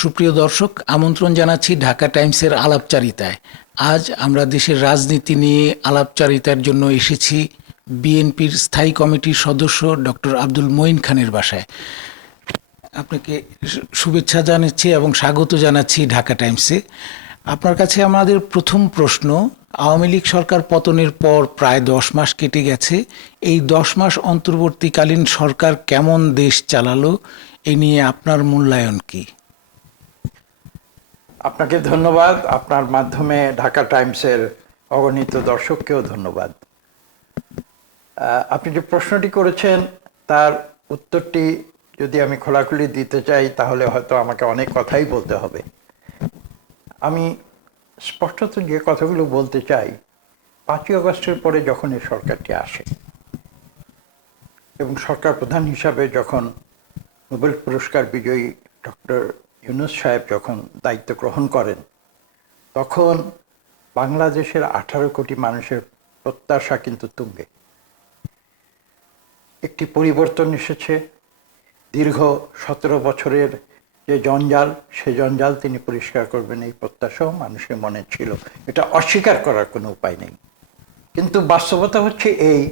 সুপ্রিয় দর্শক, আমন্ত্রণ জানাচ্ছি ঢাকা টাইমসের আলাপচারিতায়। আজ আমরা দেশের রাজনীতি নিয়ে আলাপচারিতার জন্য এসেছি বিএনপির স্থায়ী কমিটির সদস্য ডক্টর আব্দুল মঈন খানের বাসায়। আপনাকে শুভেচ্ছা জানাচ্ছি এবং স্বাগত জানাচ্ছি ঢাকা টাইমসে। আপনার কাছে আমাদের প্রথম প্রশ্ন, আওয়ামী লীগ সরকার পতনের পর প্রায় 10 মাস কেটে গেছে। এই 10 মাস অন্তর্বর্তীকালীন সরকার কেমন দেশ চালালো, এ নিয়ে আপনার মূল্যায়ন কি? আপনাকে ধন্যবাদ। আপনার মাধ্যমে ঢাকা টাইমসের অগণিত দর্শককেও ধন্যবাদ। আপনি যে প্রশ্নটি করেছেন তার উত্তরটি যদি আমি খোলাখুলি দিতে চাই তাহলে হয়তো আমাকে অনেক কথাই বলতে হবে। আমি স্পষ্টত যে কথাগুলো বলতে চাই, 5ই আগস্টের পরে যখন এই সরকারটি আসে এবং সরকার প্রধান হিসাবে যখন নোবেল পুরস্কার বিজয়ী ডক্টর ইউনূস সাহেব যখন দায়িত্ব গ্রহণ করেন, তখন বাংলাদেশের 18 কোটি মানুষের প্রত্যাশা কিন্তু তুঙ্গে। একটি পরিবর্তন এসেছে। দীর্ঘ 17 বছরের যে জঞ্জাল, সে জঞ্জাল তিনি পরিষ্কার করবেন এই প্রত্যাশাও মানুষের মনে ছিল। এটা অস্বীকার করার কোনো উপায় নেই। কিন্তু বাস্তবতা হচ্ছে এই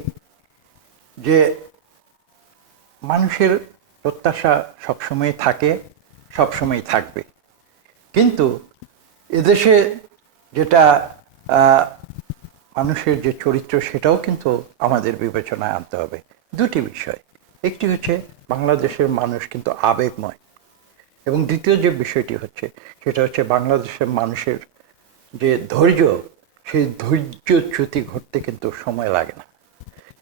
যে মানুষের প্রত্যাশা সবসময় থাকে, সবসময় থাকবে। কিন্তু এদেশে যেটা মানুষের যে চরিত্র, সেটাও কিন্তু আমাদের বিবেচনায় আনতে হবে। দুটি বিষয়, একটি হচ্ছে বাংলাদেশের মানুষ কিন্তু আবেগময়, এবং দ্বিতীয় যে বিষয়টি হচ্ছে সেটা হচ্ছে বাংলাদেশের মানুষের যে ধৈর্য, সেই ধৈর্যচ্যুতি ঘটতে কিন্তু সময় লাগে না,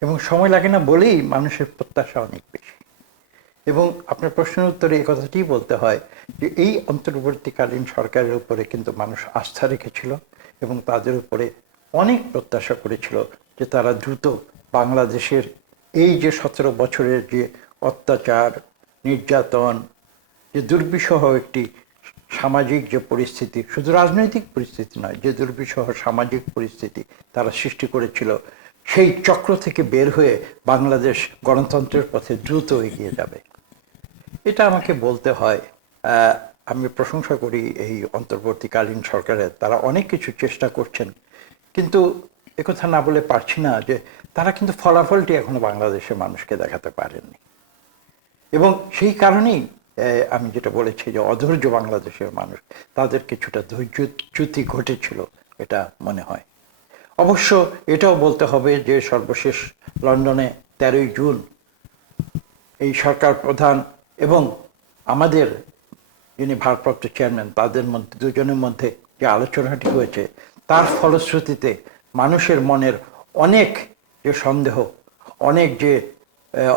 এবং সময় লাগে না বলেই মানুষের প্রত্যাশা অনেক বেশি। এবং আপনার প্রশ্নের উত্তরে এই কথাটি বলতে হয় যে এই অন্তর্বর্তীকালীন সরকারের উপরে কিন্তু মানুষ আস্থা রেখেছিল এবং তাদের উপরে অনেক প্রত্যাশা করেছিল যে তারা দ্রুত বাংলাদেশের এই যে 17 বছরের যে অত্যাচার, নির্যাতন, যে দুর্বিষহ একটি সামাজিক যে পরিস্থিতি, শুধু রাজনৈতিক পরিস্থিতি নয়, যে দুর্বিষহ সামাজিক পরিস্থিতি তারা সৃষ্টি করেছিল, সেই চক্র থেকে বের হয়ে বাংলাদেশ গণতন্ত্রের পথে দ্রুত এগিয়ে যাবে। এটা আমাকে বলতে হয়। আমি প্রশংসা করি এই অন্তর্বর্তীকালীন সরকারের, তারা অনেক কিছু চেষ্টা করছেন, কিন্তু একথা না বলে পারছি না যে তারা কিন্তু ফলাফলটি এখনো বাংলাদেশের মানুষকে দেখাতে পারেননি। এবং সেই কারণেই আমি যেটা বলেছি যে অধৈর্য বাংলাদেশের মানুষ, তাদের কিছুটা ধৈর্যচ্যুতি ঘটেছিল এটা মনে হয়। অবশ্য এটাও বলতে হবে যে সর্বশেষ লন্ডনে 13ই জুন এই সরকার প্রধান এবং আমাদের যিনি ভারপ্রাপ্ত চেয়ারম্যান, তাদের মধ্যে দুজনের মধ্যে যে আলোচনাটি হয়েছে, তার ফলশ্রুতিতে মানুষের মনের অনেক যে সন্দেহ, অনেক যে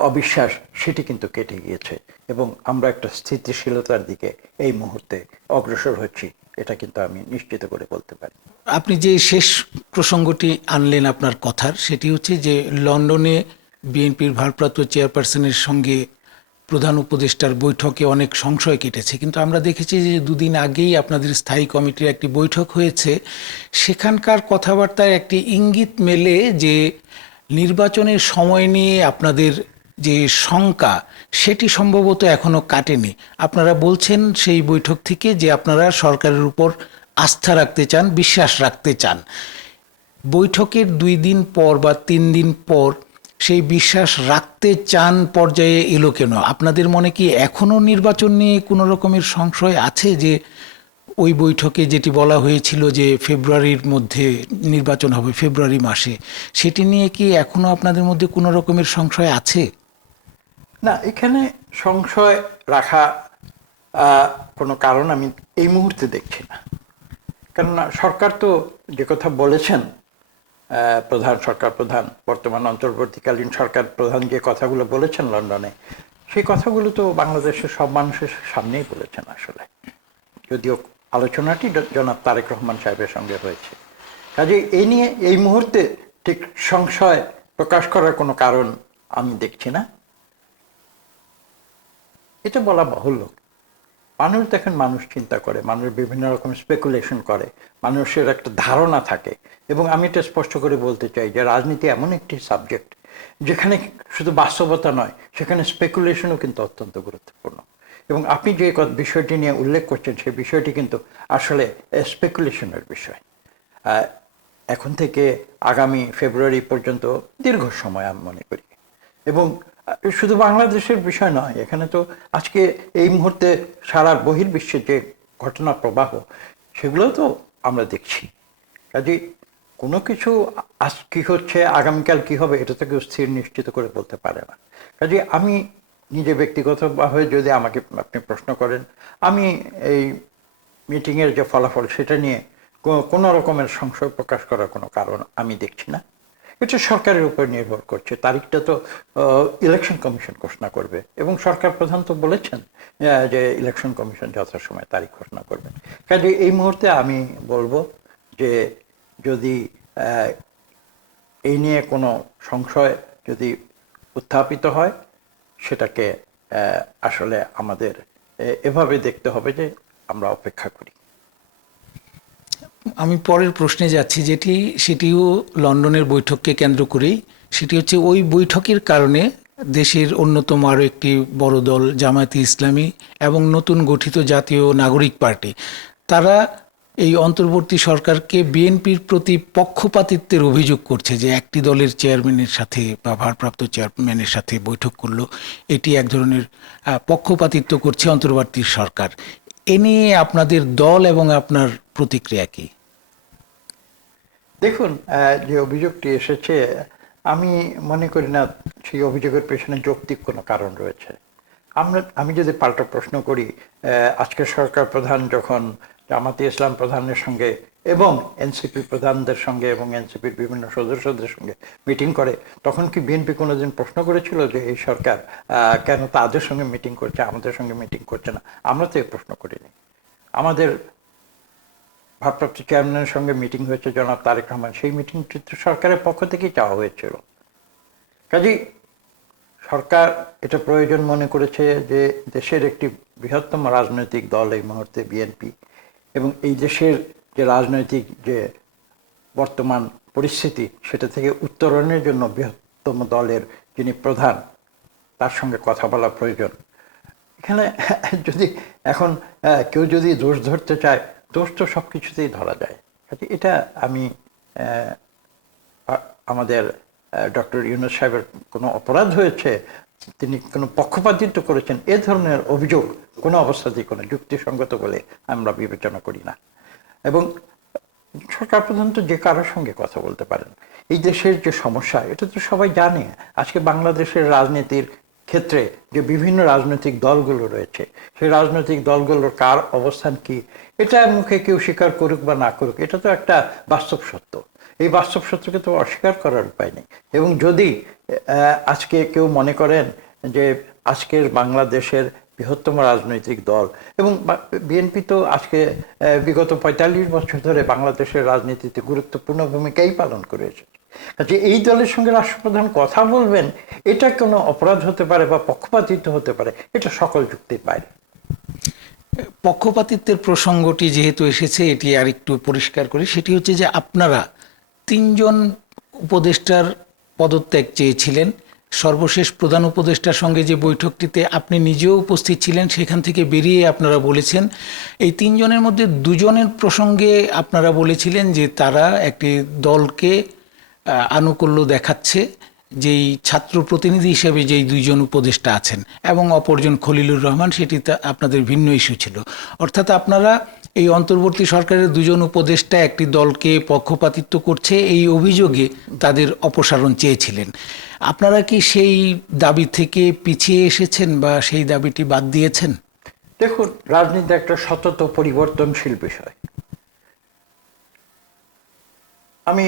অবিশ্বাস, সেটি কিন্তু কেটে গিয়েছে এবং আমরা একটা স্থিতিশীলতার দিকে এই মুহূর্তে অগ্রসর হচ্ছি, এটা কিন্তু আমি নিশ্চিত করে বলতে পারি। আপনি যে শেষ প্রসঙ্গটি আনলেন আপনার কথার, সেটি হচ্ছে যে লন্ডনে বিএনপির ভারপ্রাপ্ত চেয়ারপারসনের সঙ্গে প্রধান উপদেষ্টার বৈঠকে অনেক সংশয় কেটেছে, কিন্তু আমরা দেখেছি যে দুদিন আগেই আপনাদের স্থায়ী কমিটির একটি বৈঠক হয়েছে। সেখানকার কথাবার্তায় একটি ইঙ্গিত মেলে যে নির্বাচনের সময় নিয়ে আপনাদের যে শঙ্কা, সেটি সম্ভবত এখনো কাটেনি। আপনারা বলছেন সেই বৈঠক থেকে যে আপনারা সরকারের উপর আস্থা রাখতে চান, বিশ্বাস রাখতে চান। বৈঠকের 2 দিন পর বা 3 দিন পর সেই বিশ্বাস রাখতে চান পর্যায়ে এলো কেন? আপনাদের মনে কি এখনো নির্বাচন নিয়ে কোনো রকমের সংশয় আছে, যে ওই বৈঠকে যেটি বলা হয়েছিল যে ফেব্রুয়ারির মধ্যে নির্বাচন হবে, ফেব্রুয়ারি মাসে, সেটি নিয়ে কি এখনো আপনাদের মধ্যে কোনো রকমের সংশয় আছে? না, এখানে সংশয় রাখা কোনো কারণ আমি এই মুহূর্তে দেখছি না। কেননা সরকার তো যে কথা বলেছেন, সরকার প্রধান, বর্তমান অন্তর্বর্তীকালীন সরকার প্রধান যে কথাগুলো বলেছেন লন্ডনে, সেই কথাগুলো তো বাংলাদেশের সব মানুষের সামনেই বলেছেন আসলে, যদিও আলোচনাটি জনাব তারেক রহমান সাহেবের সঙ্গে হয়েছে। কাজে এই নিয়ে এই মুহূর্তে ঠিক সংশয় প্রকাশ করার কোনো কারণ আমি দেখছি না। এটা বলা বাহুল্য। মানুষ দেখেন, মানুষ চিন্তা করে, মানুষ বিভিন্ন রকম স্পেকুলেশন করে, মানুষের একটা ধারণা থাকে। এবং আমি এটা স্পষ্ট করে বলতে চাই যে রাজনীতি এমন একটি সাবজেক্ট যেখানে শুধু বাস্তবতা নয়, সেখানে স্পেকুলেশনও কিন্তু অত্যন্ত গুরুত্বপূর্ণ। এবং আপনি যে বিষয়টি নিয়ে উল্লেখ করছেন সেই বিষয়টি কিন্তু আসলে স্পেকুলেশনের বিষয়। এখন থেকে আগামী ফেব্রুয়ারি পর্যন্ত দীর্ঘ সময় আমি মনে করি। এবং শুধু বাংলাদেশের বিষয় নয়, এখানে তো আজকে এই মুহূর্তে সারা বহির্বিশ্বের যে ঘটনা প্রবাহ সেগুলো তো আমরা দেখছি। কাজে কোনো কিছু আজ কি হচ্ছে আগামীকাল কি হবে এটা তো কেউ স্থির নিশ্চিত করে বলতে পারে না। কাজে আমি নিজে ব্যক্তিগতভাবে যদি আমাকে আপনি প্রশ্ন করেন, আমি এই মিটিংয়ের যে ফলাফল সেটা নিয়ে কোনো রকমের সংশয় প্রকাশ করার কোনো কারণ আমি দেখছি না। এটা সরকারের উপর নির্ভর করছে। তারিখটা তো ইলেকশন কমিশন ঘোষণা করবে এবং সরকার প্রধান তো বলেছেন যে ইলেকশন কমিশন যথাসময়ে তারিখ ঘোষণা করবে। কাজে এই মুহূর্তে আমি বলবো যে যদি এই নিয়ে কোনো সংশয় যদি উত্থাপিত হয় সেটাকে আসলে আমাদের এভাবে দেখতে হবে যে আমরা অপেক্ষা করি। আমি পরের প্রশ্নে যাচ্ছি, সেটিও লন্ডনের বৈঠককে কেন্দ্র করেই। সেটি হচ্ছে ওই বৈঠকের কারণে দেশের অন্যতম আরও একটি বড় দল জামায়াতে ইসলামী এবং নতুন গঠিত জাতীয় নাগরিক পার্টি, তারা এই অন্তর্বর্তী সরকারকে বিএনপির প্রতি পক্ষপাতিত্বের অভিযোগ করছে যে একটি দলের চেয়ারম্যানের সাথে বা ভারপ্রাপ্ত চেয়ারম্যানের সাথে বৈঠক করলো, এটি এক ধরনের পক্ষপাতিত্ব করছে অন্তর্বর্তী সরকার। এ নিয়ে আপনাদের দল এবং আপনার প্রতিক্রিয়া কি? দেখুন, যে অভিযোগটি এসেছে আমি মনে করি না সেই অভিযোগের পেছনে যৌক্তিক কোনো কারণ রয়েছে। আমি যদি পাল্টা প্রশ্ন করি, আজকের সরকার প্রধান যখন জামাতে ইসলাম প্রধানের সঙ্গে এবং এনসিপি প্রধানদের সঙ্গে এবং এনসিপির বিভিন্ন সদস্যদের সঙ্গে মিটিং করে, তখন কি বিএনপি কোনোদিন প্রশ্ন করেছিল যে এই সরকার কেন তাদের সঙ্গে মিটিং করছে, আমাদের সঙ্গে মিটিং করছে না? আমরা তো এই প্রশ্ন করিনি। আমাদের ভারপ্রাপ্ত চেয়ারম্যানের সঙ্গে মিটিং হয়েছে জনাব তারেক রহমান, সেই মিটিংটি তো সরকারের পক্ষ থেকেই চাওয়া হয়েছিল। কাজেই সরকার এটা প্রয়োজন মনে করেছে যে দেশের একটি বৃহত্তম রাজনৈতিক দল এই মুহূর্তে বিএনপি, এবং এই দেশের যে রাজনৈতিক যে বর্তমান পরিস্থিতি সেটা থেকে উত্তরণের জন্য বৃহত্তম দলের যিনি প্রধান তার সঙ্গে কথা বলা প্রয়োজন। এখানে যদি এখন কেউ যদি দোষ ধরতে চায়, দোষ তো সব কিছুতেই ধরা যায়। এটা আমি আমাদের ডক্টর ইউনূস সাহেবের কোনো অপরাধ হয়েছে, তিনি কোনো পক্ষপাতিত্ব করেছেন, এ ধরনের অভিযোগ কোনো অবস্থাতেই কোনো যুক্তিসঙ্গত বলে আমরা বিবেচনা করি না। এবং সরকার প্রধান তো যে কারোর সঙ্গে কথা বলতে পারেন। এই দেশের যে সমস্যা এটা তো সবাই জানে। আজকে বাংলাদেশের রাজনীতির ক্ষেত্রে যে বিভিন্ন রাজনৈতিক দলগুলো রয়েছে, সেই রাজনৈতিক দলগুলোর কার অবস্থান কি, এটা মুখে কেউ স্বীকার করুক বা না করুক, এটা তো একটা বাস্তব সত্য। এই বাস্তব সত্যকে তো অস্বীকার করার উপায় নেই। এবং যদি আজকে কেউ মনে করেন যে আজকের বাংলাদেশের বৃহত্তম রাজনৈতিক দল, এবং বিএনপি তো আজকে বিগত ৪৫ বছর ধরে বাংলাদেশের রাজনীতিতে গুরুত্বপূর্ণ ভূমিকাই পালন করে এসেছে, কাজে এই দলের সঙ্গে রাষ্ট্রপ্রধান কথা বলবেন এটা কোনো অপরাধ হতে পারে বা পক্ষপাতিত্ব হতে পারে, এটা সকল যুক্তির বাইরে। পক্ষপাতিত্বের প্রসঙ্গটি যেহেতু এসেছে, এটি আর একটু পরিষ্কার করি। সেটি হচ্ছে যে আপনারা ৩ জন উপদেষ্টার পদত্যাগ চেয়েছিলেন। সর্বশেষ প্রধান উপদেষ্টার সঙ্গে যে বৈঠকটিতে আপনি নিজেও উপস্থিত ছিলেন, সেখান থেকে বেরিয়ে আপনারা বলেছেন, এই ৩ জনের মধ্যে ২ জনের প্রসঙ্গে আপনারা বলেছিলেন যে তারা একটি দলকে আনুকূল্য দেখাচ্ছে, যেই ছাত্র প্রতিনিধি হিসেবে যেই ২ জন উপদেষ্টা আছেন, এবং অপরজন খলিলুর রহমান, সেটি আপনাদের ভিন্ন ইস্যু ছিল। অর্থাৎ আপনারা এই অন্তর্বর্তী সরকারের ২ জন উপদেষ্টা একটি দলকে পক্ষপাতিত্ব করছে এই অভিযোগে তাদের অপসারণ চেয়েছিলেন। আপনারা কি সেই দাবি থেকে পিছিয়ে এসেছেন বা সেই দাবিটি বাদ দিয়েছেন? দেখুন, রাজনীতি একটা সতত পরিবর্তনশীল বিষয়। আমি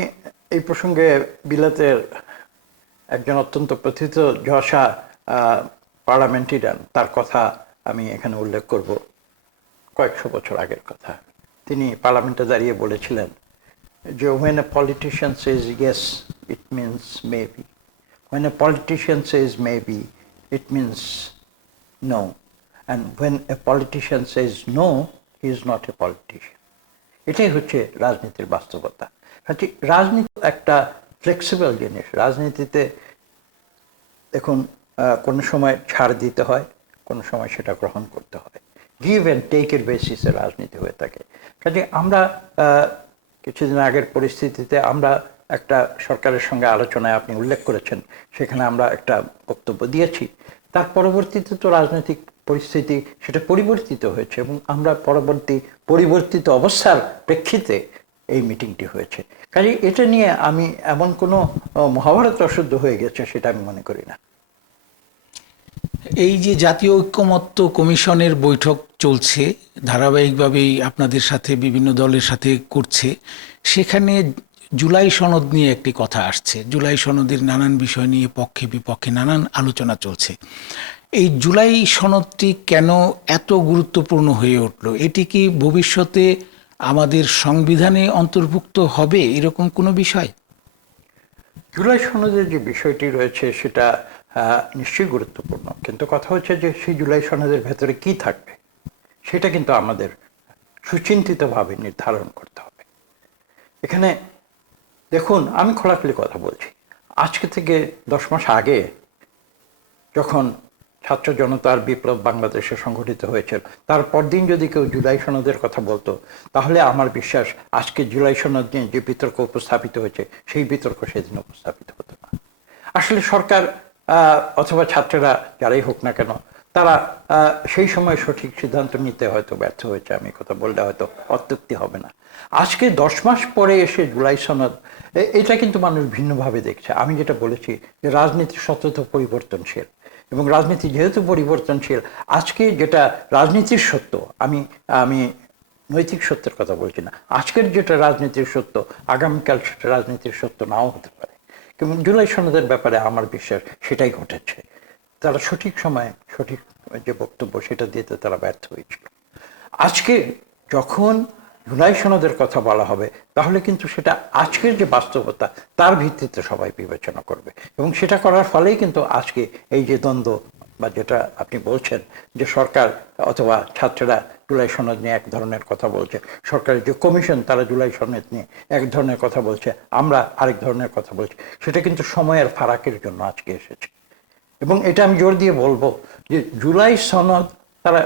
এই প্রসঙ্গে বিলাতের একজন অত্যন্ত প্রথিত যশা পার্লামেন্টারিয়ান, তার কথা আমি এখানে উল্লেখ করব। কয়েকশো বছর আগের কথা। তিনি পার্লামেন্টে দাঁড়িয়ে বলেছিলেন যে when a politician says yes, it means maybe. When a politician says maybe, it means no. And when a politician says no, he is not a politician. এটাই হচ্ছে রাজনীতির বাস্তবতা। রাজনীতি একটা ফ্লেক্সিবল জিনিস। রাজনীতিতে দেখুন, কোনো সময় ছাড় দিতে হয়, কোনো সময় সেটা গ্রহণ করতে হয়। গিভ অ্যান্ড টেকের বেসিসে রাজনীতি হয়ে থাকে। কাজে আমরা কিছুদিন আগের পরিস্থিতিতে আমরা একটা সরকারের সঙ্গে আলোচনায় আপনি উল্লেখ করেছেন, সেখানে আমরা একটা বক্তব্য দিয়েছি। তার পরবর্তীতে তো রাজনৈতিক পরিস্থিতি সেটা পরিবর্তিত হয়েছে এবং আমরা পরিবর্তিত অবস্থার প্রেক্ষিতে এই মিটিংটি হয়েছে। কাজে এটা নিয়ে আমি এমন কোনো মহাভারত অশুদ্ধ হয়ে গেছে সেটা আমি মনে করি না। এই যে জাতীয় ঐক্যমত্য কমিশনের বৈঠক চলছে ধারাবাহিকভাবেই আপনাদের সাথে বিভিন্ন দলের সাথে করছে, সেখানে জুলাই সনদ নিয়ে একটি কথা আসছে। জুলাই সনদের নানান বিষয় নিয়ে পক্ষে বিপক্ষে নানান আলোচনা চলছে। এই জুলাই সনদটি কেন এত গুরুত্বপূর্ণ হয়ে উঠল? এটি কি ভবিষ্যতে আমাদের সংবিধানে অন্তর্ভুক্ত হবে এরকম কোনো বিষয়? জুলাই সনদের যে বিষয়টি রয়েছে সেটা নিশ্চয়ই গুরুত্বপূর্ণ, কিন্তু কথা হচ্ছে যে সেই জুলাই সনদের ভেতরে কি থাকবে সেটা কিন্তু আমাদের সুচিন্তিতভাবে নির্ধারণ করতে হবে। এখানে দেখুন, আমি খোলাখুলি কথা বলছি, আজকে থেকে 10 মাস আগে যখন ছাত্র জনতার বিপ্লব বাংলাদেশে সংঘটিত হয়েছিল, তার পরদিন যদি কেউ জুলাই সনদের কথা বলতো, তাহলে আমার বিশ্বাস আজকে জুলাই সনদ নিয়ে যে বিতর্ক উপস্থাপিত হয়েছে সেই বিতর্ক সেদিন উপস্থাপিত হতো না। আসলে সরকার অথবা ছাত্ররা যারাই হোক না কেন, তারা সেই সময় সঠিক সিদ্ধান্ত নিতে হয়তো ব্যর্থ হয়েছে। আমি কথা বললে হয়তো অত্যুক্তি হবে না। আজকে 10 মাস পরে এসে জুলাই সনদ, এটা কিন্তু মানুষ ভিন্নভাবে দেখছে। আমি যেটা বলেছি যে রাজনীতি সতত পরিবর্তনশীল, এবং রাজনীতি যেহেতু পরিবর্তনশীল, আজকে যেটা রাজনীতির সত্য, আমি নৈতিক সত্যের কথা বলছি না, আজকের যেটা রাজনীতির সত্য আগামীকাল সেটা রাজনীতির সত্য নাও হতে পারে। কিন্তু জুলাই সনদের ব্যাপারে আমার বিশ্বাস সেটাই ঘটেছে। তারা সঠিক সময়ে সঠিক যে বক্তব্য সেটা দিতে তারা ব্যর্থ হয়েছিল। আজকে যখন জুলাই সনদের কথা বলা হবে, তাহলে কিন্তু সেটা আজকের যে বাস্তবতা তার ভিত্তিতে সবাই বিবেচনা করবে, এবং সেটা করার ফলেই কিন্তু আজকে এই যে দ্বন্দ্ব বা যেটা আপনি বলছেন যে সরকার অথবা ছাত্ররা জুলাই সনদ নিয়ে এক ধরনের কথা বলছে, সরকারের যে কমিশন তারা জুলাই সনদ নিয়ে এক ধরনের কথা বলছে, আমরা আরেক ধরনের কথা বলছি, সেটা কিন্তু সময়ের ফারাকের জন্য আজকে এসেছে। এবং এটা আমি জোর দিয়ে বলবো যে জুলাই সনদ তারা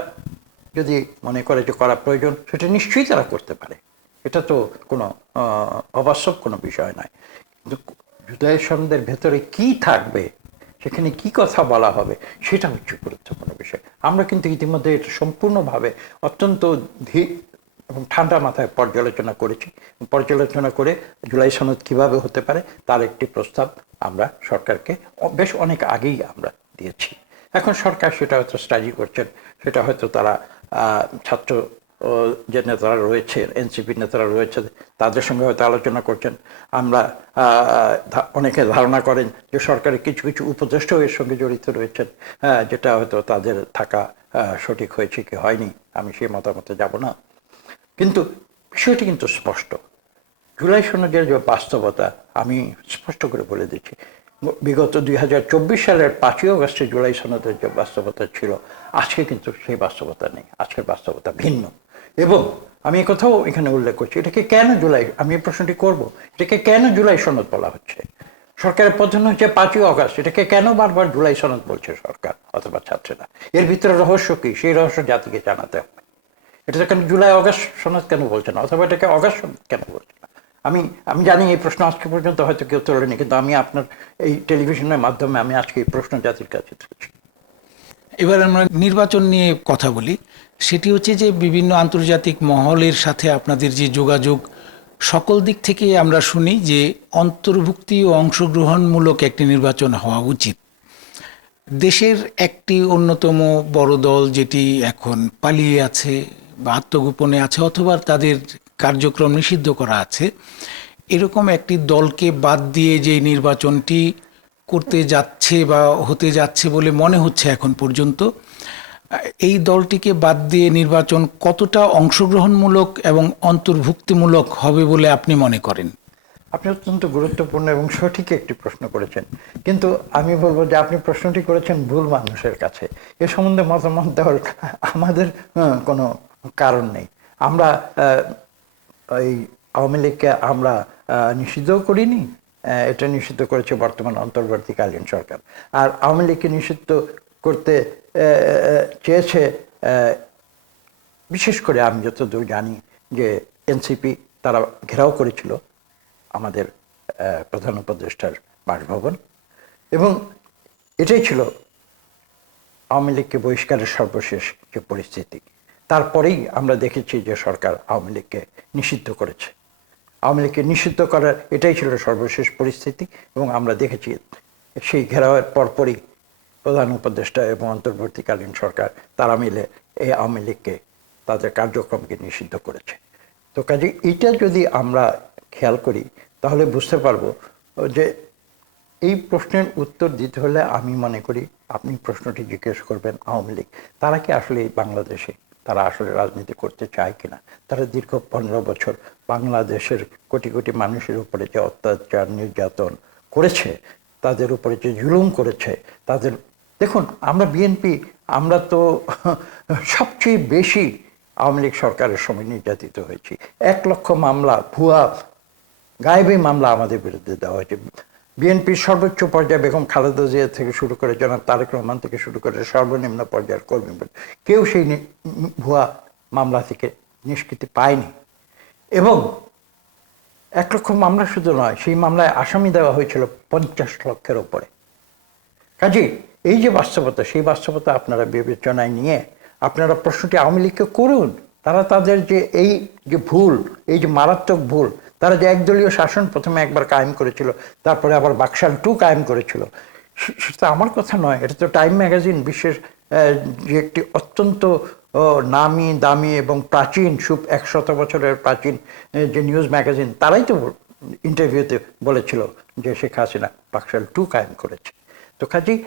যদি মনে করে যে করা প্রয়োজন, সেটা নিশ্চয়ই তারা করতে পারে, এটা তো কোনো অবাস্তব কোনো বিষয় নয়। কিন্তু জুলাই সনদের ভেতরে কি থাকবে, সেখানে কি কথা বলা হবে, সেটা হচ্ছে গুরুত্বপূর্ণ বিষয়। আমরা কিন্তু ইতিমধ্যে এটা সম্পূর্ণভাবে অত্যন্ত ধীর এবং ঠান্ডা মাথায় পর্যালোচনা করে জুলাই সনদ কিভাবে হতে পারে তার একটি প্রস্তাব আমরা সরকারকে বেশ অনেক আগেই আমরা দিয়েছি। এখন সরকার সেটা হয়তো স্টাডি করছেন, সেটা হয়তো তারা ছাত্র যে নেতারা রয়েছে, এনসিপি নেতারা রয়েছে, তাদের সঙ্গে হয়তো আলোচনা করছেন। আমরা অনেকে ধারণা করেন যে সরকারের কিছু কিছু উপদেষ্টাও এর সঙ্গে জড়িত রয়েছেন, যেটা হয়তো তাদের থাকা সঠিক হয়েছে কি হয়নি আমি সেই মতামতে যাব না। কিন্তু বিষয়টি কিন্তু স্পষ্ট, জুলাই সনদের যে বাস্তবতা আমি স্পষ্ট করে বলে দিচ্ছি। বিগত 2024 সালের 5ই অগস্টে জুলাই সনদের যে বাস্তবতা ছিল, আজকে কিন্তু সেই বাস্তবতা নেই, আজকের বাস্তবতা ভিন্ন। এবং আমি কথাও এখানে উল্লেখ করছি, এটাকে কেন জুলাই, আমি এই প্রশ্নটি করব, এটাকে কেন জুলাই সনদ বলা হচ্ছে? সরকারের পদ্ধতি হচ্ছে 5ই অগস্ট, এটাকে কেন বারবার জুলাই সনদ বলছে সরকার অথবা ছাত্ররা? এর ভিতরে রহস্য কি, সেই রহস্য জাতিকে জানাতে হবে। এটা কেন জুলাই অগস্ট সনদ কেন বলছে না, অথবা এটাকে অগস্ট সনদ কেন বলছে না? আমি জানি এই প্রশ্ন আজকে পর্যন্ত হয়তো কেউ তোলেনি, কিন্তু আমি আপনার এই টেলিভিশনের মাধ্যমে আমি আজকে এই প্রশ্ন জাতির কাছে তুলছি। এবার আমরা নির্বাচন নিয়ে কথা বলি। সেটি হচ্ছে যে বিভিন্ন আন্তর্জাতিক মহলের সাথে আপনাদের যে যোগাযোগ, সকল দিক থেকে আমরা শুনি যে অন্তর্ভুক্তি ও অংশগ্রহণমূলক একটি নির্বাচন হওয়া উচিত। দেশের একটি অন্যতম বড় দল যেটি এখন পালিয়ে আছে বা আত্মগোপনে আছে অথবা তাদের কার্যক্রম নিষিদ্ধ করা আছে, এরকম একটি দলকে বাদ দিয়ে যে নির্বাচনটি করতে যাচ্ছে বা হতে যাচ্ছে বলে মনে হচ্ছে এখন পর্যন্ত, এই দলটিকে বাদ দিয়ে নির্বাচন কতটা অংশগ্রহণমূলক এবং অন্তর্ভুক্তিমূলক হবে বলে আপনি মনে করেন? আপনি অত্যন্ত গুরুত্বপূর্ণ এবং সঠিক একটি প্রশ্ন করেছেন, কিন্তু আমি বলবো যে আপনি প্রশ্নটি করেছেন ভুল মানুষের কাছে। এ সম্বন্ধে মতামত দেওয়ার আমাদের কোনো কারণ নেই। আমরা এই আওয়ামী লীগকে আমরা নিষিদ্ধও করিনি, এটা নিষিদ্ধ করেছে বর্তমান অন্তর্বর্তীকালীন সরকার। আর আওয়ামী লীগকে নিষিদ্ধ করতে চেয়েছে, বিশেষ করে আমি যতদূর জানি যে এনসিপি তারা ঘেরাও করেছিল আমাদের প্রধান উপদেষ্টার বাসভবন, এবং এটাই ছিল আওয়ামী লীগকে বহিষ্কারের সর্বশেষ যে পরিস্থিতি। তারপরেই আমরা দেখেছি যে সরকার আওয়ামী লীগকে নিষিদ্ধ করেছে। আওয়ামী লীগকে নিষিদ্ধ করার এটাই ছিল সর্বশেষ পরিস্থিতি, এবং আমরা দেখেছি সেই ঘেরাওয়ের পরপরই প্রধান উপদেষ্টা এবং অন্তর্বর্তীকালীন সরকার তারা মিলে এই আওয়ামী লীগকে তাদের কার্যক্রমকে নিষিদ্ধ করেছে। তো কাজে এটা যদি আমরা খেয়াল করি তাহলে বুঝতে পারবো যে এই প্রশ্নের উত্তর দিতে হলে আমি মনে করি আপনি প্রশ্নটি জিজ্ঞেস করবেন আওয়ামী লীগ তারা কি আসলে এই বাংলাদেশে তারা আসলে রাজনীতি করতে চায় কিনা। তারা দীর্ঘ 15 বছর বাংলাদেশের কোটি কোটি মানুষের উপরে যে অত্যাচার নির্যাতন করেছে, তাদের উপরে যে জুলুম করেছে, তাদের দেখুন আমরা বিএনপি আমরা তো সবচেয়ে বেশি আওয়ামী লীগ সরকারের সময় নির্যাতিত হয়েছি। 1 লক্ষ মামলা, ভুয়া গায়েবী মামলা আমাদের বিরুদ্ধে দেওয়া হয়েছে। বিএনপির সর্বোচ্চ পর্যায়ে বেগম খালেদা জিয়া থেকে শুরু করে জনাব তারেক রহমান থেকে শুরু করে সর্বনিম্ন পর্যায়ের কর্মী কেউ সেই ভুয়া মামলা থেকে নিষ্কৃতি পায়নি। এবং 1 লক্ষ মামলা শুধু নয়, সেই মামলায় আসামি দেওয়া হয়েছিল 50 লক্ষের উপরে। কাজে এই যে বাস্তবতা, সেই বাস্তবতা আপনারা বিবেচনায় নিয়ে আপনারা প্রশ্নটি আওয়ামী লীগকে করুন। তারা তাদের যে এই যে ভুল, এই যে মারাত্মক ভুল, তারা যে একদলীয় শাসন প্রথমে একবার কায়েম করেছিল, তারপরে আবার বাকশাল 2 কায়েম করেছিল, সেটা আমার কথা নয়, এটা তো টাইম ম্যাগাজিন, বিশ্বের যে একটি অত্যন্ত নামি দামি এবং প্রাচীন 100 বছরের প্রাচীন যে নিউজ ম্যাগাজিন, তারাই তো ইন্টারভিউতে বলেছিল যে শেখ হাসিনা বাকশাল 2 কায়েম করেছে। তো কাজেই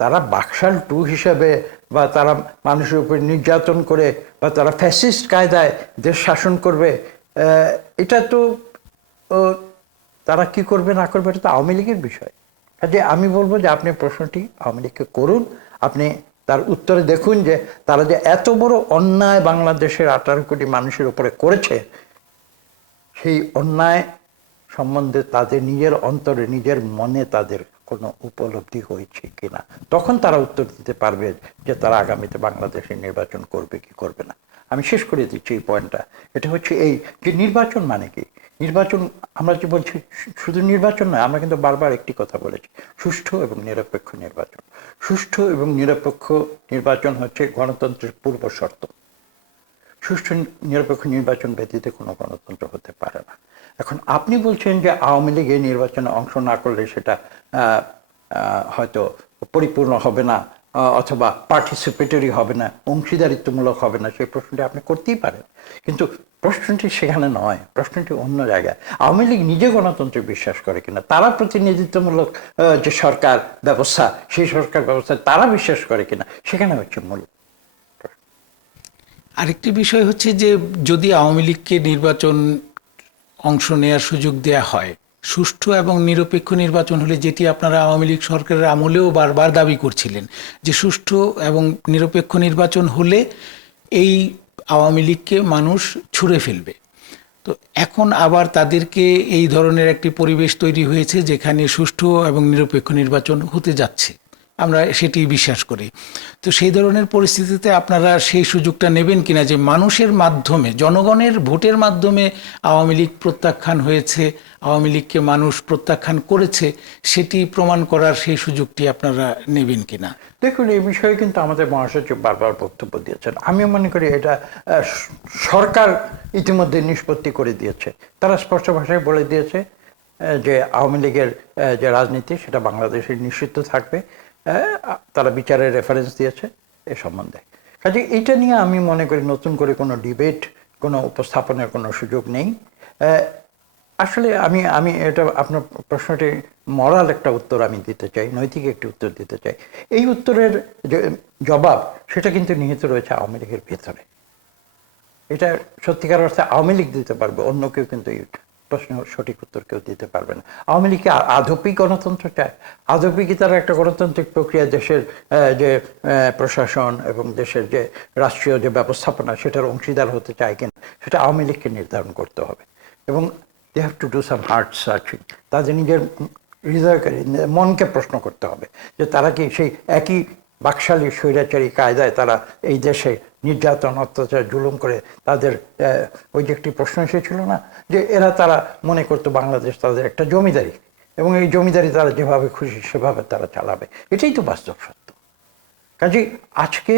তারা বাকশাল 2 হিসাবে বা তারা মানুষের উপর নির্যাতন করে বা তারা ফ্যাসিস্ট কায়দায় দেশ শাসন করবে, এটা তো তারা কি করবে না করবে এটা তো আওয়ামী লীগের বিষয়। কাজে আমি বলবো যে আপনি প্রশ্নটি আওয়ামী লীগকে করুন, আপনি তার উত্তরে দেখুন যে তারা যে এত বড় অন্যায় বাংলাদেশের 18 কোটি মানুষের উপরে করেছে, সেই অন্যায় সম্বন্ধে তাদের নিজের অন্তরে নিজের মনে তাদের কোনো উপলব্ধি হয়েছে কিনা, তখন তারা উত্তর দিতে পারবে যে তারা আগামীতে বাংলাদেশে নির্বাচন করবে কি করবে না। আমি শেষ করে দিচ্ছি এই পয়েন্টটা। এটা হচ্ছে এই যে নির্বাচন মানে কি, নির্বাচন আমরা যে বলছি শুধু নির্বাচন নয়, আমরা কিন্তু বারবার একটি কথা বলেছি, সুষ্ঠু এবং নিরপেক্ষ নির্বাচন। সুষ্ঠু এবং নিরপেক্ষ নির্বাচন হচ্ছে গণতন্ত্রের পূর্ব শর্ত। সুষ্ঠু নিরপেক্ষ নির্বাচন ব্যতীত কোনো গণতন্ত্র হতে পারে না। এখন আপনি বলছেন যে আওয়ামী লীগ এই নির্বাচনে অংশ না করলে সেটা হয়তো পরিপূর্ণ হবে না, অথবা পার্টিসিপেটরি হবে না, অংশীদারিত্বমূলক হবে না, সেই প্রশ্নটি আপনি করতেই পারেন, কিন্তু প্রশ্নটি সেখানে নয়, প্রশ্নটি অন্য জায়গায়। আওয়ামী লীগ নিজে গণতন্ত্রে বিশ্বাস করে কিনা, তারা প্রতিনিধিত্বমূলক যে সরকার ব্যবস্থা, সেই সরকার ব্যবস্থায় তারা বিশ্বাস করে কিনা, সেখানে হচ্ছে মূল। আরেকটি বিষয় হচ্ছে যে যদি আওয়ামী লীগকে নির্বাচন অংশ নেওয়ার সুযোগ দেয়া হয়, সুষ্ঠু এবং নিরপেক্ষ নির্বাচন হলে, যেটি আপনারা আওয়ামী লীগ সরকারের আমলেও বারবার দাবি করছিলেন যে সুষ্ঠু এবং নিরপেক্ষ নির্বাচন হলে এই আওয়ামী লীগকে মানুষ ছুঁড়ে ফেলবে। তো এখন আবার তাদেরকে এই ধরনের একটি পরিবেশ তৈরি হয়েছে যেখানে সুষ্ঠু এবং নিরপেক্ষ নির্বাচন হতে যাচ্ছে, আমরা সেটি বিশ্বাস করি। তো সেই ধরনের পরিস্থিতিতে আপনারা সেই সুযোগটা নেবেন কিনা যে মানুষের মাধ্যমে, জনগণের ভোটের মাধ্যমে আওয়ামী লীগ প্রত্যাখ্যান হয়েছে, আওয়ামী লীগকে মানুষ প্রত্যাখ্যান করেছে, সেটি প্রমাণ করার সেই সুযোগটি আপনারা নেবেন কিনা? দেখুন, এই বিষয়ে কিন্তু আমাদের মহাসচিব বারবার বক্তব্য দিয়েছেন। আমি মনে করি এটা সরকার ইতিমধ্যে নিষ্পত্তি করে দিয়েছে। তারা স্পষ্ট ভাষায় বলে দিয়েছে যে আওয়ামী লীগের যে রাজনীতি সেটা বাংলাদেশে নিষিদ্ধ থাকবে। তারা বিচারের রেফারেন্স দিয়েছে এ সম্বন্ধে। কাজে এটা নিয়ে আমি মনে করি নতুন করে কোনো ডিবেট, কোনো উপস্থাপনের কোনো সুযোগ নেই। আসলে আমি এটা আপনার প্রশ্নটি মরাল একটা উত্তর আমি দিতে চাই, নৈতিক একটি উত্তর দিতে চাই। এই উত্তরের যে জবাব সেটা কিন্তু নিহিত রয়েছে আওয়ামী লীগের ভেতরে। এটা সত্যিকার অর্থে আওয়ামী লীগ দিতে পারবে, অন্য কেউ কিন্তু এই প্রশ্ন সঠিক উত্তর কেউ দিতে পারবে না। আওয়ামী লীগকে আদপি গণতন্ত্র চায়, আদপি কি তারা একটা গণতান্ত্রিক প্রক্রিয়া, দেশের যে প্রশাসন এবং দেশের যে রাষ্ট্রীয় যে ব্যবস্থাপনা সেটার অংশীদার হতে চায় কিনা, সেটা আওয়ামী লীগকে নির্ধারণ করতে হবে। এবং they have to do some heart searching, তাদের নিজের হৃদয়কে, মনকে প্রশ্ন করতে হবে যে তারা কি সেই একই বাকশালী স্বৈরাচারী কায়দায় তারা এই দেশে নির্যাতন অত্যাচার জুলুম করে তাদের ওই যে একটি প্রশ্ন এসেছিল না যে তারা মনে করতো বাংলাদেশ তাদের একটা জমিদারি এবং এই জমিদারি তারা যেভাবে খুশি সেভাবে তারা চালাবে, এটাই তো বাস্তব সত্য। কাজেই আজকে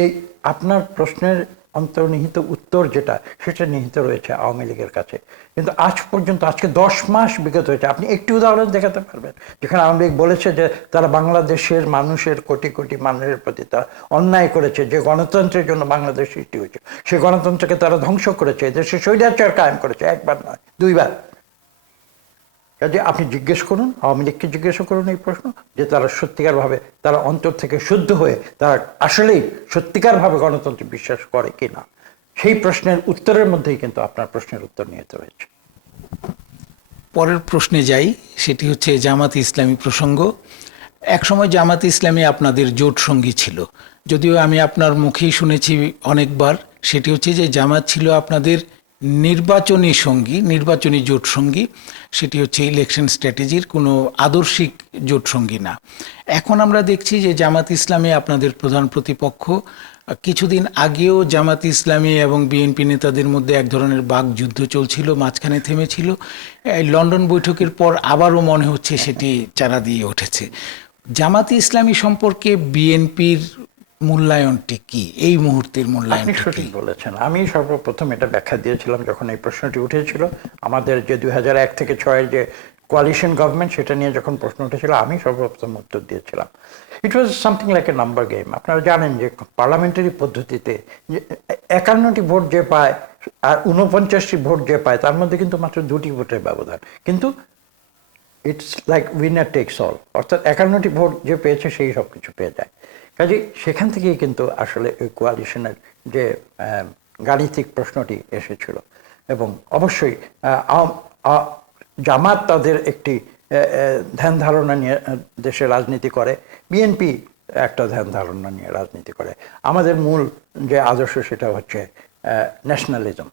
এই আপনার প্রশ্নের অন্তর্নিহিত উত্তর যেটা সেটা নিহিত রয়েছে আওয়ামী লীগের কাছে, কিন্তু আজ পর্যন্ত আজকে 10 মাস বিগত হয়েছে, আপনি একটি উদাহরণ দেখাতে পারবেন যেখানে আওয়ামী লীগ বলেছে যে তারা বাংলাদেশের মানুষের কোটি কোটি মানুষের প্রতি তারা অন্যায় করেছে, যে গণতন্ত্রের জন্য বাংলাদেশ সৃষ্টি হয়েছে সেই গণতন্ত্রকে তারা ধ্বংস করেছে, দেশে স্বৈরাচার কায়েম করেছে, একবার নয় দুইবার। কাজে আপনি জিজ্ঞেস করুন, আওয়ামী লীগকে জিজ্ঞেস করুন এই প্রশ্ন যে তারা সত্যিকারভাবে তারা অন্তর থেকে শুদ্ধ হয়ে তারা আসলেই সত্যিকারভাবে গণতন্ত্রে বিশ্বাস করে কিনা। সেই প্রশ্নের উত্তরের মধ্যেই কিন্তু আপনার প্রশ্নের উত্তর নিহিত রয়েছে। পরের প্রশ্নে যাই, সেটি হচ্ছে জামাত ইসলামী প্রসঙ্গ। একসময় জামাত ইসলামী আপনাদের জোট সঙ্গী ছিল, যদিও আমি আপনার মুখেই শুনেছি অনেকবার, সেটি হচ্ছে যে জামাত ছিল আপনাদের নির্বাচনী সঙ্গী, নির্বাচনী জোট সঙ্গী, সেটি হচ্ছে ইলেকশন স্ট্র্যাটেজির কোনো আদর্শিক জোট সঙ্গী না। এখন আমরা দেখছি যে জামাত ইসলামী আপনাদের প্রধান প্রতিপক্ষ। কিছুদিন আগেও জামাত ইসলামী এবং বিএনপি নেতাদের মধ্যে এক ধরনের বাকযুদ্ধ চলছিল, মাঝখানে থেমেছিল। এই লন্ডন বৈঠকের পর আবারও মনে হচ্ছে সেটি চারা দিয়ে উঠেছে। জামাত ইসলামী সম্পর্কে বিএনপির মূল্যায়নটি কি, এই মুহূর্তের আপনি মূল্যায়নটি কি? সঠিক বলেছেন। আমি সর্বপ্রথম এটা ব্যাখ্যা দিয়েছিলাম যখন এই প্রশ্নটি উঠেছিল, আমাদের যে 2001 থেকে 2006 যে কোয়ালিশন গভর্নমেন্ট সেটা নিয়ে যখন প্রশ্ন উঠেছিল আমি সর্বপ্রথম উত্তর দিয়েছিলাম it was something like a number game. আপনারা জানেন যে পার্লামেন্টারি পদ্ধতিতে 51টি ভোট যে পায় আর 49টি ভোট যে পায় তার মধ্যে কিন্তু মাত্র 2টি ভোটের ব্যবধান, কিন্তু it's like winner tax all, অর্থাৎ 51টি ভোট যে পেয়েছে সেই সব কিছু পেয়ে যায়। কাজে সেখান থেকেই কিন্তু আসলে ওই কোয়ালিশনের যে গাণিতিক প্রশ্নটি এসেছিল। এবং অবশ্যই জামাত তাদের একটি ধ্যান ধারণা নিয়ে দেশে রাজনীতি করে, বিএনপি একটা ধ্যান ধারণা নিয়ে রাজনীতি করে। আমাদের মূল যে আদর্শ সেটা হচ্ছে ন্যাশনালিজম,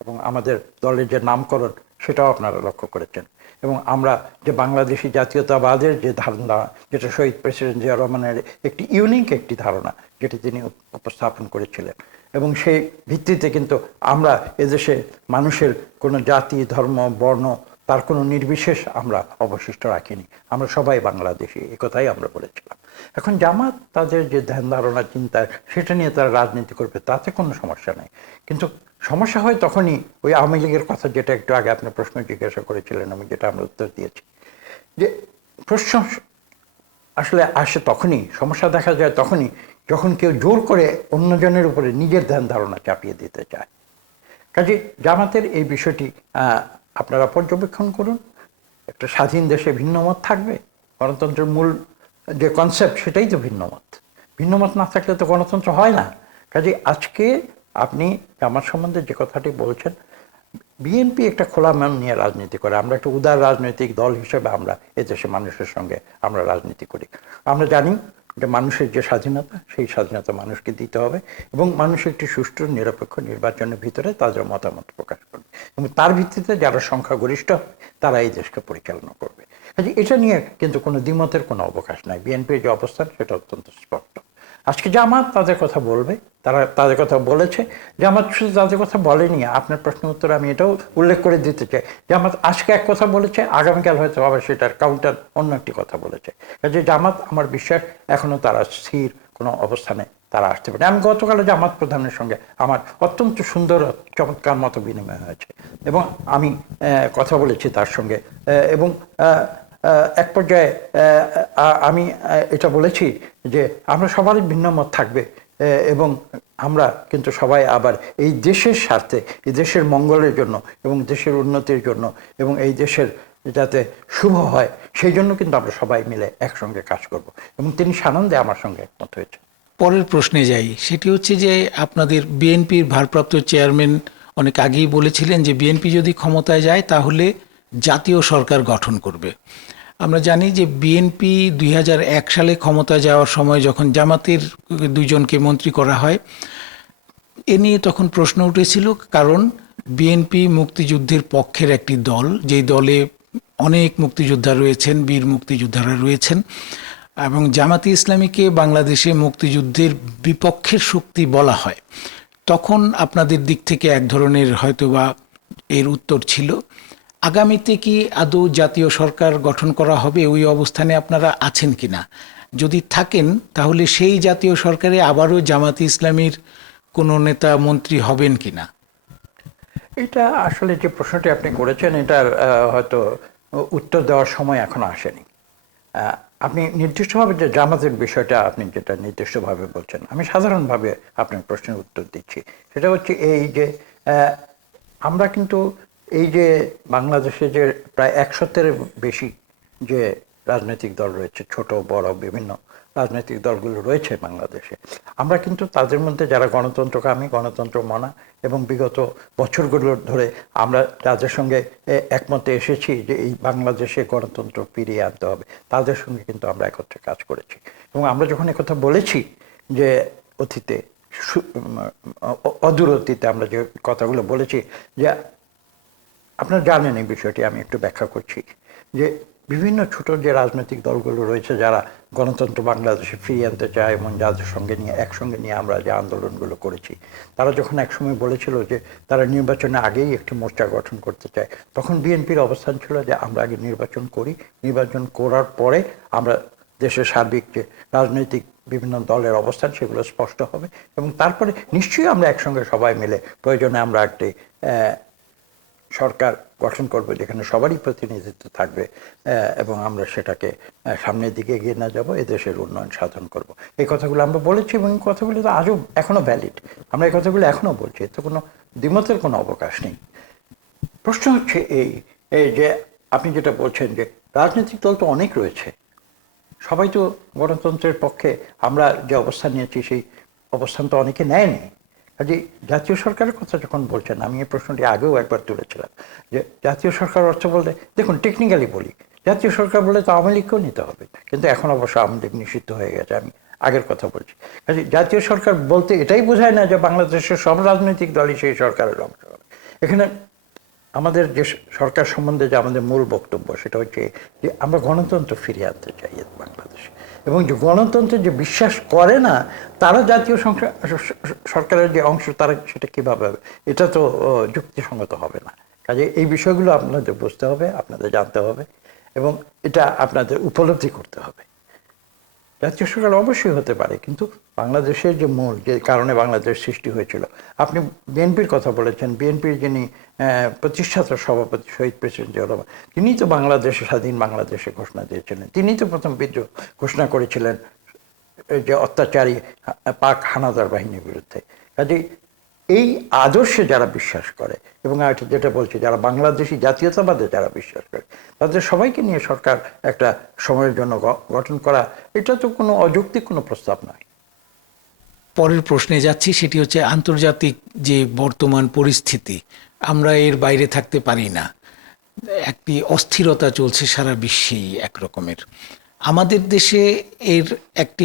এবং আমাদের দলের যে নামকরণ সেটাও আপনারা লক্ষ্য করেছেন। এবং আমরা যে বাংলাদেশি জাতীয়তাবাদের যে ধারণা, যেটা শহীদ প্রেসিডেন্ট জিয়া রহমানের একটি ইউনিক একটি ধারণা যেটি তিনি উপস্থাপন করেছিলেন, এবং সেই ভিত্তিতে কিন্তু আমরা এদেশে মানুষের কোনো জাতি ধর্ম বর্ণ তার কোনো নির্বিশেষ আমরা অবশিষ্ট রাখিনি, আমরা সবাই বাংলাদেশি, একথাই আমরা বলেছিলাম। এখন জামাত তাদের যে ধ্যান ধারণা চিন্তা সেটা নিয়ে তারা রাজনীতি করবে, তাতে কোনো সমস্যা নেই, কিন্তু সমস্যা হয় তখনই ওই আওয়ামী লীগের কথা যেটা একটু আগে আপনি প্রশ্ন জিজ্ঞাসা করেছিলেন, আমি যেটা আমরা উত্তর দিয়েছি, যে প্রশ্ন আসলে আসে তখনই, সমস্যা দেখা যায় তখনই যখন কেউ জোর করে অন্যজনের উপরে নিজের ধ্যান ধারণা চাপিয়ে দিতে চায়। কাজে জামাতের এই বিষয়টি আপনারা পর্যবেক্ষণ করুন। একটা স্বাধীন দেশে ভিন্নমত থাকবে, গণতন্ত্রের মূল যে কনসেপ্ট সেটাই তো ভিন্নমত, ভিন্নমত না থাকলে তো গণতন্ত্র হয় না। কাজে আজকে আপনি জামাত সম্বন্ধে যে কথাটি বলছেন, বিএনপি একটা খোলা মন নিয়ে রাজনীতি করে, আমরা একটা উদার রাজনৈতিক দল হিসেবে আমরা এদেশে মানুষের সঙ্গে আমরা রাজনীতি করি। আমরা জানি যে মানুষের যে স্বাধীনতা সেই স্বাধীনতা মানুষকে দিতে হবে, এবং মানুষ একটি সুষ্ঠু নিরপেক্ষ নির্বাচনের ভিতরে তাদের মতামত প্রকাশ করবে, এবং তার ভিত্তিতে যারা সংখ্যাগরিষ্ঠ হবে তারা এই দেশকে পরিচালনা করবে। কাজে এটা নিয়ে কিন্তু কোনো দ্বিমতের কোনো অবকাশ নাই, বিএনপির যে অবস্থান সেটা অত্যন্ত স্পষ্ট। আজকে জামাত তাদের কথা বলবে, তারা তাদের কথা বলেছে। জামাত শুধু তাদের কথা বলেনি, আপনার প্রশ্নের উত্তরে আমি এটাও উল্লেখ করে দিতে চাই, জামাত আজকে এক কথা বলেছে, আগামীকাল হয়তো আবার সেটার কাউন্টার অন্য একটি কথা বলেছে। কাজে জামাত আমার বিশ্বাস এখনো তারা স্থির কোনো অবস্থানে তারা আসতে পারে। আমি গতকালে জামাত প্রধানের সঙ্গে আমার অত্যন্ত সুন্দর চমৎকার মতো বিনিময় হয়েছে, এবং আমি কথা বলেছি তার সঙ্গে, এবং এক পর্যায়ে আমি এটা বলেছি যে আমরা সবারই ভিন্ন মত থাকবে, এবং আমরা কিন্তু সবাই আবার এই দেশের স্বার্থে, এই দেশের মঙ্গলের জন্য এবং দেশের উন্নতির জন্য এবং এই দেশের যাতে শুভ হয় সেই জন্য কিন্তু আমরা সবাই মিলে একসঙ্গে কাজ করব, এবং তিনি সানন্দে আমার সঙ্গে একমত হয়েছে। পরের প্রশ্নে যাই, সেটি হচ্ছে যে আপনাদের বিএনপির ভারপ্রাপ্ত চেয়ারম্যান অনেক আগেই বলেছিলেন যে বিএনপি যদি ক্ষমতায় যায় তাহলে জাতীয় সরকার গঠন করবে। আমরা জানি যে বিএনপি 2001 সালে ক্ষমতায় যাওয়ার সময় যখন জামাতের 2 জনকে মন্ত্রী করা হয়, এ নিয়ে তখন প্রশ্ন উঠেছিল, কারণ বিএনপি মুক্তিযুদ্ধের পক্ষের একটি দল, যেই দলে অনেক মুক্তিযোদ্ধা রয়েছেন, বীর মুক্তিযোদ্ধারা রয়েছেন। এবং জামাতে ইসলামীকে বাংলাদেশে মুক্তিযুদ্ধের বিপক্ষের শক্তি বলা হয়, তখন আপনাদের দিক থেকে এক ধরনের হয়তোবা এর উত্তর ছিল। আগামীতে কি আদৌ জাতীয় সরকার গঠন করা হবে, ওই অবস্থানে আপনারা আছেন কিনা? যদি থাকেন তাহলে সেই জাতীয় সরকারে আবারও জামাতে ইসলামীর কোনো নেতা মন্ত্রী হবেন কিনা? এটা আসলে যে প্রশ্নটি আপনি করেছেন এটার হয়তো উত্তর দেওয়ার সময় এখনো আসেনি। আপনি নির্দিষ্টভাবে যে জামাতের বিষয়টা আপনি যেটা নির্দিষ্টভাবে বলছেন, আমি সাধারণভাবে আপনার প্রশ্নের উত্তর দিচ্ছি। সেটা হচ্ছে এই যে আমরা কিন্তু এই যে বাংলাদেশে যে প্রায় 100-এর বেশি যে রাজনৈতিক দল রয়েছে, ছোট বড় বিভিন্ন রাজনৈতিক দলগুলো রয়েছে বাংলাদেশে, আমরা কিন্তু তাদের মধ্যে যারা গণতন্ত্রকামী, গণতন্ত্র মনা এবং বিগত বছরগুলো ধরে আমরা যাদের সঙ্গে একমতে এসেছি যে এই বাংলাদেশে গণতন্ত্র ফিরিয়ে আনতে হবে, তাদের সঙ্গে কিন্তু আমরা একত্রে কাজ করেছি। এবং আমরা যখন একথা বলেছি যে অতীতে অদূর অতীতে আমরা যে কথাগুলো বলেছি, যে আপনারা জানেন এই বিষয়টি, আমি একটু ব্যাখ্যা করছি, যে বিভিন্ন ছোট যে রাজনৈতিক দলগুলো রয়েছে যারা গণতন্ত্র বাংলাদেশে ফিরিয়ে আনতে চায় এবং যাদের সঙ্গে নিয়ে একসঙ্গে নিয়ে আমরা যে আন্দোলনগুলো করেছি, তারা যখন একসময় বলেছিল যে তারা নির্বাচনে আগেই একটি মোর্চা গঠন করতে চায়, তখন বিএনপির অবস্থান ছিল যে আমরা আগে নির্বাচন করি, নির্বাচন করার পরে আমরা দেশের সার্বিক যে রাজনৈতিক বিভিন্ন দলের অবস্থান সেগুলো স্পষ্ট হবে এবং তারপরে নিশ্চয়ই আমরা একসঙ্গে সবাই মিলে প্রয়োজনে আমরা একটি সরকার গঠন করব যেখানে সবারই প্রতিনিধিত্ব থাকবে এবং আমরা সেটাকে সামনের দিকে এগিয়ে না যাব, এদেশের উন্নয়ন সাধন করব। এই কথাগুলো আমরা বলেছি এবং এই কথাগুলো তো আজও এখনো ভ্যালিড, আমরা এই কথাগুলো এখনো বলছি, এতে কোনো দ্বিমতের কোনো অবকাশ নেই। প্রশ্ন হচ্ছে এই যে আপনি যেটা বলছেন যে রাজনৈতিক দল তো অনেক রয়েছে, সবাই তো গণতন্ত্রের পক্ষে আমরা যে অবস্থান নিয়েছি সেই অবস্থান তো অনেকে নেয়নি। কাজে জাতীয় সরকারের কথা যখন বলছেন, আমি এই প্রশ্নটি আগেও একবার তুলেছিলাম যে জাতীয় সরকার অর্থ বলতে, দেখুন টেকনিক্যালি বলি, জাতীয় সরকার বলে তো আওয়ামী লীগকেও নিতে হবে, কিন্তু এখন অবশ্য আওয়ামী লীগ নিষিদ্ধ হয়ে গেছে, আমি আগের কথা বলছি। কাজে জাতীয় সরকার বলতে এটাই বোঝায় না যে বাংলাদেশের সব রাজনৈতিক দলই সেই সরকারের অংশ হবে। এখানে আমাদের যে সরকার সম্বন্ধে যে আমাদের মূল বক্তব্য সেটা হচ্ছে যে আমরা গণতন্ত্র ফিরিয়ে আনতে চাই বাংলাদেশে, এবং যে গণতন্ত্রে যে বিশ্বাস করে না তারা জাতীয় সরকারের যে অংশ তারা সেটা কীভাবে হবে, এটা তো যুক্তিসঙ্গত হবে না। কাজে এই বিষয়গুলো আপনাদের বুঝতে হবে, আপনাদের জানতে হবে এবং এটা আপনাদের উপলব্ধি করতে হবে। জাতীয় সরকার অবশ্যই হতে পারে, কিন্তু বাংলাদেশের যে মূল যে কারণে বাংলাদেশ সৃষ্টি হয়েছিল, আপনি বিএনপির কথা বলেছেন, বিএনপির যিনি প্রতিষ্ঠাতা সভাপতি শহীদ প্রেসিডেন্ট জিয়া রহমান, তিনি তো বাংলাদেশে স্বাধীন বাংলাদেশে ঘোষণা দিয়েছিলেন, তিনি তো প্রথম বিদ্রোহ ঘোষণা করেছিলেন যে অত্যাচারী পাক হানাদার বাহিনীর বিরুদ্ধে। কাজেই এই আদর্শে যারা বিশ্বাস করে এবং যেটা বলছে যারা বাংলাদেশি জাতীয়তাবাদে যারা বিশ্বাস করে, তাদের সবাইকে নিয়ে সরকার একটা সময়ের জন্য গঠন করা, এটা তো কোনো অযৌক্তিক কোনো প্রস্তাব নয়। পরের প্রশ্নে যাচ্ছি, সেটি হচ্ছে আন্তর্জাতিক যে বর্তমান পরিস্থিতি, আমরা এর বাইরে থাকতে পারি না, একটি অস্থিরতা চলছে সারা বিশ্বেই একরকমের। আমাদের দেশে এর একটি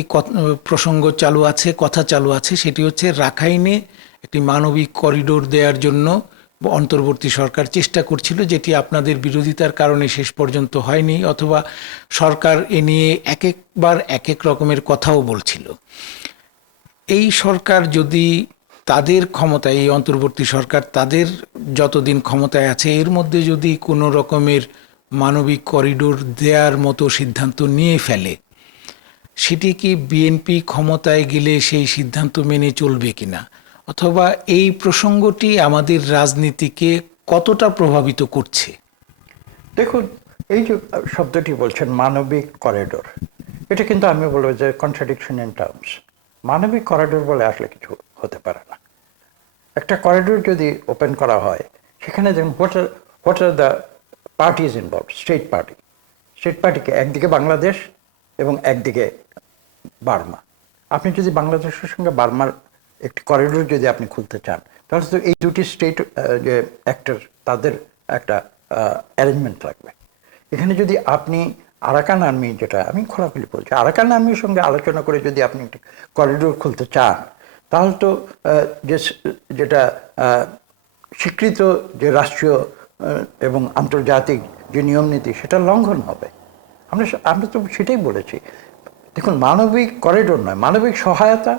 প্রসঙ্গ চালু আছে, কথা চালু আছে, সেটি হচ্ছে রাখাইনে একটি মানবিক করিডোর দেওয়ার জন্য অন্তর্বর্তী সরকার চেষ্টা করছিল, যেটি আপনাদের বিরোধিতার কারণে শেষ পর্যন্ত হয়নি, অথবা সরকার এ নিয়ে এক একবার এক এক রকমের কথাও বলছিল। এই সরকার যদি তাদের ক্ষমতায়, এই অন্তর্বর্তী সরকার তাদের যতদিন ক্ষমতায় আছে এর মধ্যে যদি কোনো রকমের মানবিক করিডোর দেওয়ার মতো সিদ্ধান্ত নিয়ে ফেলে, সেটি কি বিএনপি ক্ষমতায় গেলে সেই সিদ্ধান্ত মেনে চলবে কিনা, অথবা এই প্রসঙ্গটি আমাদের রাজনীতিকে কতটা প্রভাবিত করছে? দেখুন, এই যে শব্দটি বলছেন মানবিক করিডোর, এটা কিন্তু আমি বলবো যে কন্ট্রাডিকশন ইন টার্মস। মানবিক করিডোর বলে আসলে কিছু হতে পারে না। একটা করিডোর যদি ওপেন করা হয়, সেখানে দেখুন what are the parties involve. State পার্টিকে একদিকে বাংলাদেশ এবং একদিকে বার্মা। আপনি যদি বাংলাদেশের সঙ্গে বার্মার একটি করিডোর যদি আপনি খুলতে চান, তাহলে তো এই দুটি স্টেট যে অ্যাক্টর তাদের একটা অ্যারেঞ্জমেন্ট লাগবে। এখানে যদি আপনি আরাকান আর্মি, যেটা আমি খোলাখুলি বলছি, আরাকান আর্মির সঙ্গে আলোচনা করে যদি আপনি একটি করিডোর খুলতে চান, তাহলে তো যেটা স্বীকৃত যে রাষ্ট্রীয় এবং আন্তর্জাতিক যে নিয়ম নীতি সেটা লঙ্ঘন হবে। আমরা তো সেটাই বলেছি। দেখুন, মানবিক করিডোর নয়, মানবিক সহায়তা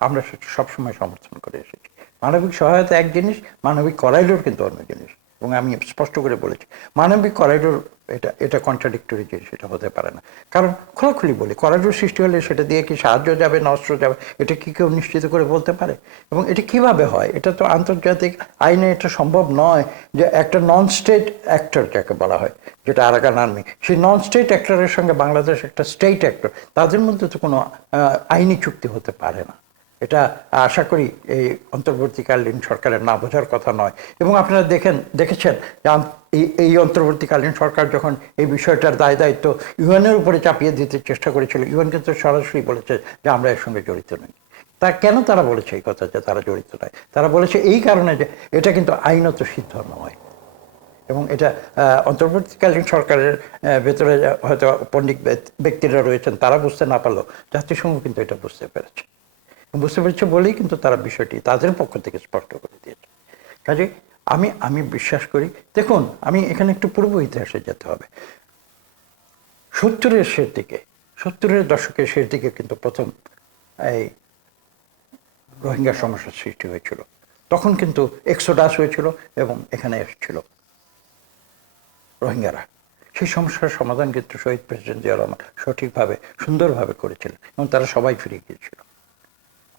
আমরা সেটা সবসময় সমর্থন করে এসেছি। মানবিক সহায়তা এক জিনিস, মানবিক করিডোর কিন্তু অন্য জিনিস। এবং আমি স্পষ্ট করে বলেছি, মানবিক করিডোর এটা এটা কন্ট্রাডিক্টরি জিনিস, সেটা হতে পারে না। কারণ খোলাখুলি বলি, করিডোর সৃষ্টি হলে সেটা দিয়ে কি সাহায্য যাবে না অস্ত্র যাবে, এটা কি কেউ নিশ্চিত করে বলতে পারে? এবং এটা কিভাবে হয়? এটা তো আন্তর্জাতিক আইনে এটা সম্ভব নয় যে একটা নন স্টেট অ্যাক্টর যাকে বলা হয়, যেটা আরাকান আর্মি, সেই নন স্টেট অ্যাক্টরের সঙ্গে বাংলাদেশ একটা স্টেট অ্যাক্টর, তাদের মধ্যে তো কোনো আইনি চুক্তি হতে পারে না। এটা আশা করি এই অন্তর্বর্তীকালীন সরকারের না বোঝার কথা নয়। এবং আপনারা দেখেছেন যে এই অন্তর্বর্তীকালীন সরকার যখন এই বিষয়টার দায় দায়িত্ব ইউএনের উপরে চাপিয়ে দিতে চেষ্টা করেছিল, ইউএন কিন্তু সরাসরি বলেছে যে আমরা এর সঙ্গে জড়িত নই। কেন তারা বলেছে এই কথা যে তারা জড়িত নয়? তারা বলেছে এই কারণে যে এটা কিন্তু আইনত সিদ্ধ নয়। এবং এটা অন্তর্বর্তীকালীন সরকারের ভেতরে হয়তো পণ্ডিত ব্যক্তিরা রয়েছেন, তারা বুঝতে না পারলেও জাতিসংঘ কিন্তু এটা বুঝতে পেরেছে বলেই কিন্তু তারা বিষয়টি তাদের পক্ষ থেকে স্পষ্ট করে দিয়েছে। কাজে আমি বিশ্বাস করি, দেখুন আমি এখানে একটু পূর্ব ইতিহাসে যেতে হবে। 70-এর দশকের শেষ দিকে কিন্তু প্রথম এই রোহিঙ্গা সমস্যার সৃষ্টি হয়েছিল। তখন কিন্তু এক্সোডাস হয়েছিল এবং এখানে এসেছিল রোহিঙ্গারা। সেই সমস্যার সমাধান কিন্তু শহীদ প্রেসিডেন্ট জিয়া রহমান সঠিকভাবে সুন্দরভাবে করেছিলেন এবং তারা সবাই ফিরে গিয়েছিল।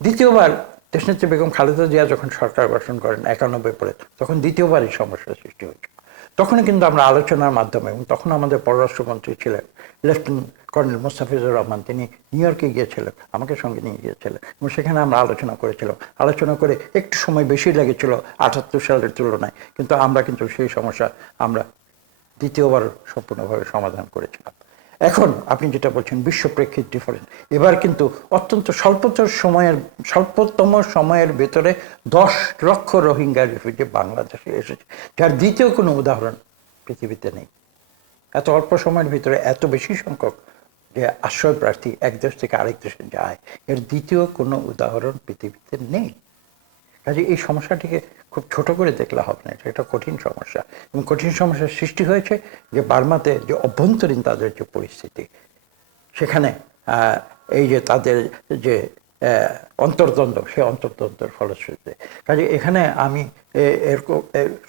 দ্বিতীয়বার দেশনেত্রী বেগম খালেদা জিয়া যখন সরকার গঠন করেন 91 পরে, তখন দ্বিতীয়বার এই সমস্যার সৃষ্টি হয়েছিল। তখন কিন্তু আমরা আলোচনার মাধ্যমে, এবং তখন আমাদের পররাষ্ট্রমন্ত্রী ছিলেন লেফটেন্যান্ট কর্নেল মোস্তাফিজুর রহমান, তিনি নিউ ইয়র্কে গিয়েছিলেন, আমাকে সঙ্গে নিয়ে গিয়েছিলেন এবং সেখানে আমরা আলোচনা করেছিলাম। আলোচনা করে একটু সময় বেশি লেগেছিল 78 সালের তুলনায়, কিন্তু আমরা সেই সমস্যা আমরা দ্বিতীয়বার সম্পূর্ণভাবে সমাধান করেছিলাম। এখন আপনি যেটা বলছেন বিশ্ব প্রেক্ষিত ডিফারেন্স, এবার কিন্তু অত্যন্ত স্বল্পতম সময়ের ভেতরে 10 লক্ষ রোহিঙ্গা রিফিউজি বাংলাদেশে এসেছে, যার দ্বিতীয় কোনো উদাহরণ পৃথিবীতে নেই। এত অল্প সময়ের ভিতরে এত বেশি সংখ্যক যে আশ্রয় প্রার্থী এক দেশ থেকে আরেক দেশে যায়, এর দ্বিতীয় কোনো উদাহরণ পৃথিবীতে নেই। কাজে এই সমস্যাটিকে খুব ছোট করে দেখলে হবে না, এটা একটা কঠিন সমস্যা। এবং কঠিন সমস্যার সৃষ্টি হয়েছে যে বার্মাতে যে অভ্যন্তরীণ তাদের যে পরিস্থিতি, সেখানে এই যে তাদের যে অন্তর্দ্বন্দ্ব, সেই অন্তর্দ্বন্দ্বের ফলশ্রুতিতে। কাজে এখানে আমি এরকম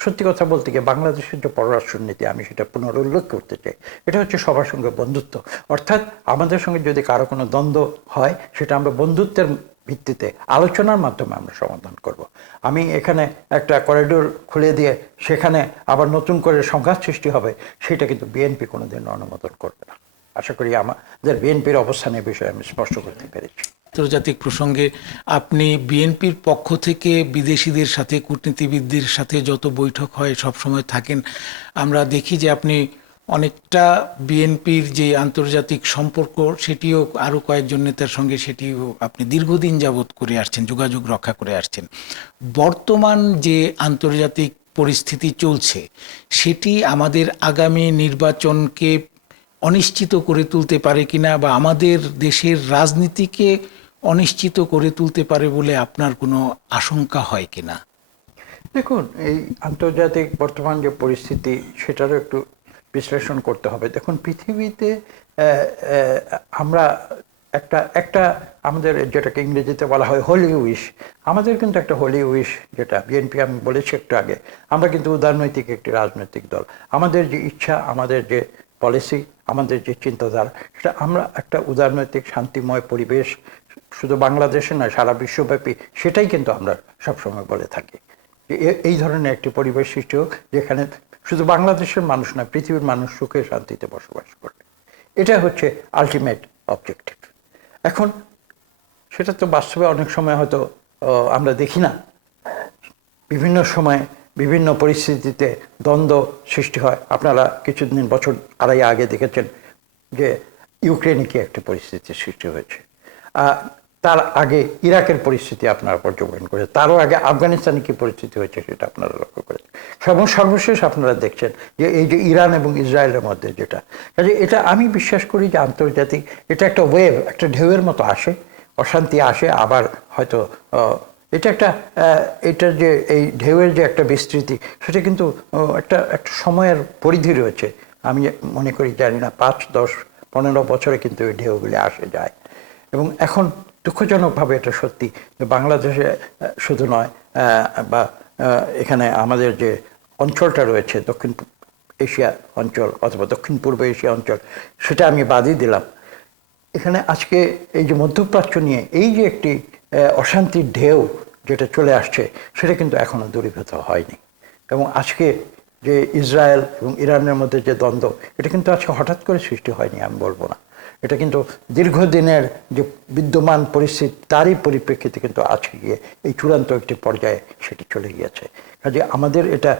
সত্যি কথা বলতে গিয়ে বাংলাদেশের যে পররাষ্ট্রনীতি, আমি সেটা পুনরুল্লেখ করতে চাই। এটা হচ্ছে সবার সঙ্গে বন্ধুত্ব, অর্থাৎ আমাদের সঙ্গে যদি কারো কোনো দ্বন্দ্ব হয়, সেটা আমরা বন্ধুত্বের ভিত্তিতে আলোচনার মাধ্যমে আমরা সমাধান করব। আমি এখানে একটা করিডোর খুলে দিয়ে সেখানে আবার নতুন করে সংঘাত সৃষ্টি হবে, সেটা কিন্তু বিএনপি কোনোদিন অনুমোদন করবে না। আশা করি আমাদের বিএনপির অবস্থানের বিষয়ে আমি স্পষ্ট করতে পেরেছি। আন্তর্জাতিক প্রসঙ্গে আপনি বিএনপির পক্ষ থেকে বিদেশিদের সাথে, কূটনীতিবিদদের সাথে যত বৈঠক হয় সবসময় থাকেন। আমরা দেখি যে আপনি অনেকটা বিএনপির যে আন্তর্জাতিক সম্পর্ক, সেটিও আরও কয়েকজন নেতার সঙ্গে সেটিও আপনি দীর্ঘদিন যাবৎ করে আসছেন, যোগাযোগ রক্ষা করে আসছেন। বর্তমান যে আন্তর্জাতিক পরিস্থিতি চলছে, সেটি আমাদের আগামী নির্বাচনকে অনিশ্চিত করে তুলতে পারে কিনা, বা আমাদের দেশের রাজনীতিকে অনিশ্চিত করে তুলতে পারে বলে আপনার কোনো আশঙ্কা হয় কিনা? দেখুন, এই আন্তর্জাতিক বর্তমান যে পরিস্থিতি, সেটারও একটু বিশ্লেষণ করতে হবে। দেখুন, পৃথিবীতে আমরা একটা আমাদের যেটাকে ইংরেজিতে বলা হয় হোলি উইশ, আমাদের কিন্তু একটা হোলি উইশ, যেটা বিএনপি, আমি বলেছি একটু আগে, আমরা কিন্তু উদারনৈতিক একটি রাজনৈতিক দল। আমাদের যে ইচ্ছা, আমাদের যে পলিসি, আমাদের যে চিন্তাধারা, সেটা আমরা একটা উদারনৈতিক শান্তিময় পরিবেশ শুধু বাংলাদেশে নয়, সারা বিশ্বব্যাপী, সেটাই কিন্তু আমরা সবসময় বলে থাকি। এই ধরনের একটি পরিবেশ সৃষ্টি হোক যেখানে শুধু বাংলাদেশের মানুষ নয়, পৃথিবীর মানুষ সুখে শান্তিতে বসবাস করবে। এটা হচ্ছে আলটিমেট অবজেক্টিভ। এখন সেটা তো বাস্তবে অনেক সময় হয়তো আমরা দেখি না, বিভিন্ন সময় বিভিন্ন পরিস্থিতিতে দ্বন্দ্ব সৃষ্টি হয়। আপনারা কিছুদিন, বছর আড়াই আগে দেখেছেন যে ইউক্রেনে কি একটা পরিস্থিতির সৃষ্টি হয়েছে। তার আগে ইরাকের পরিস্থিতি আপনারা পর্যবেক্ষণ করে, তারও আগে আফগানিস্তানে কি পরিস্থিতি হয়েছে সেটা আপনারা লক্ষ্য করেছেন। এবং সর্বশেষ আপনারা দেখছেন যে এই যে ইরান এবং ইসরায়েলের মধ্যে যেটা, কাজে এটা আমি বিশ্বাস করি যে আন্তর্জাতিক, এটা একটা ওয়েভ, একটা ঢেউয়ের মতো আসে, অশান্তি আসে, আবার হয়তো এটার যে এই ঢেউয়ের যে একটা বিস্তৃতি, সেটা কিন্তু একটা সময়ের পরিধি রয়েছে। আমি মনে করি, জানি না, 5, 10, 15 বছরে কিন্তু এই ঢেউগুলি আসে যায়। এবং এখন দুঃখজনকভাবে এটা সত্যি যে বাংলাদেশে শুধু নয় বা এখানে আমাদের যে অঞ্চলটা রয়েছে দক্ষিণ এশিয়া অঞ্চল অথবা দক্ষিণ পূর্ব এশিয়া অঞ্চল, সেটা আমি বাদই দিলাম। এখানে আজকে এই যে মধ্যপ্রাচ্য নিয়ে এই যে একটি অশান্তির ঢেউ যেটা চলে আসছে, সেটা কিন্তু এখনো দূরীভূত হয়নি। এবং আজকে যে ইসরায়েল এবং ইরানের মধ্যে যে দ্বন্দ্ব, এটা কিন্তু আজকে হঠাৎ করে সৃষ্টি হয়নি, আমি বলবো না। এটা কিন্তু দীর্ঘদিনের যে বিদ্যমান পরিস্থিতি, তারই পরিপ্রেক্ষিতে কিন্তু আজকে গিয়ে এই চূড়ান্ত একটি পর্যায়ে সেটি চলে গিয়েছে। কাজে আমাদের এটা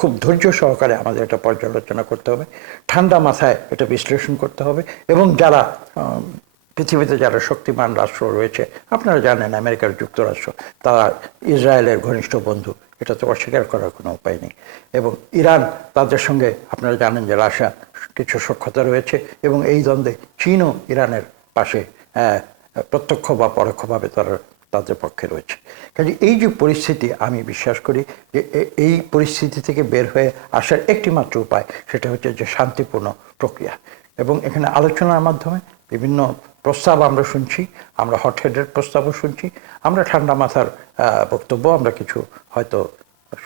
খুব ধৈর্য সহকারে আমাদের এটা পর্যালোচনা করতে হবে, ঠান্ডা মাথায় এটা বিশ্লেষণ করতে হবে। এবং যারা পৃথিবীতে যারা শক্তিমান রাষ্ট্র রয়েছে, আপনারা জানেন আমেরিকার যুক্তরাষ্ট্র, তারা ইসরায়েলের ঘনিষ্ঠ বন্ধু, এটা তো অস্বীকার করার কোনো উপায় নেই। এবং ইরান, তাদের সঙ্গে আপনারা জানেন যে রাশিয়া কিছু সখ্যতা রয়েছে, এবং এই দ্বন্দ্বে চীনও ইরানের পাশে প্রত্যক্ষ বা পরোক্ষভাবে তাদের পক্ষে রয়েছে। কাজে এই যে পরিস্থিতি, আমি বিশ্বাস করি যে এই পরিস্থিতি থেকে বের হয়ে আসার একটি মাত্র উপায়, সেটা হচ্ছে যে শান্তিপূর্ণ প্রক্রিয়া। এবং এখানে আলোচনার মাধ্যমে বিভিন্ন প্রস্তাব আমরা শুনছি, আমরা হট হেডের প্রস্তাবও শুনছি, আমরা ঠান্ডা মাথার বক্তব্য আমরা কিছু হয়তো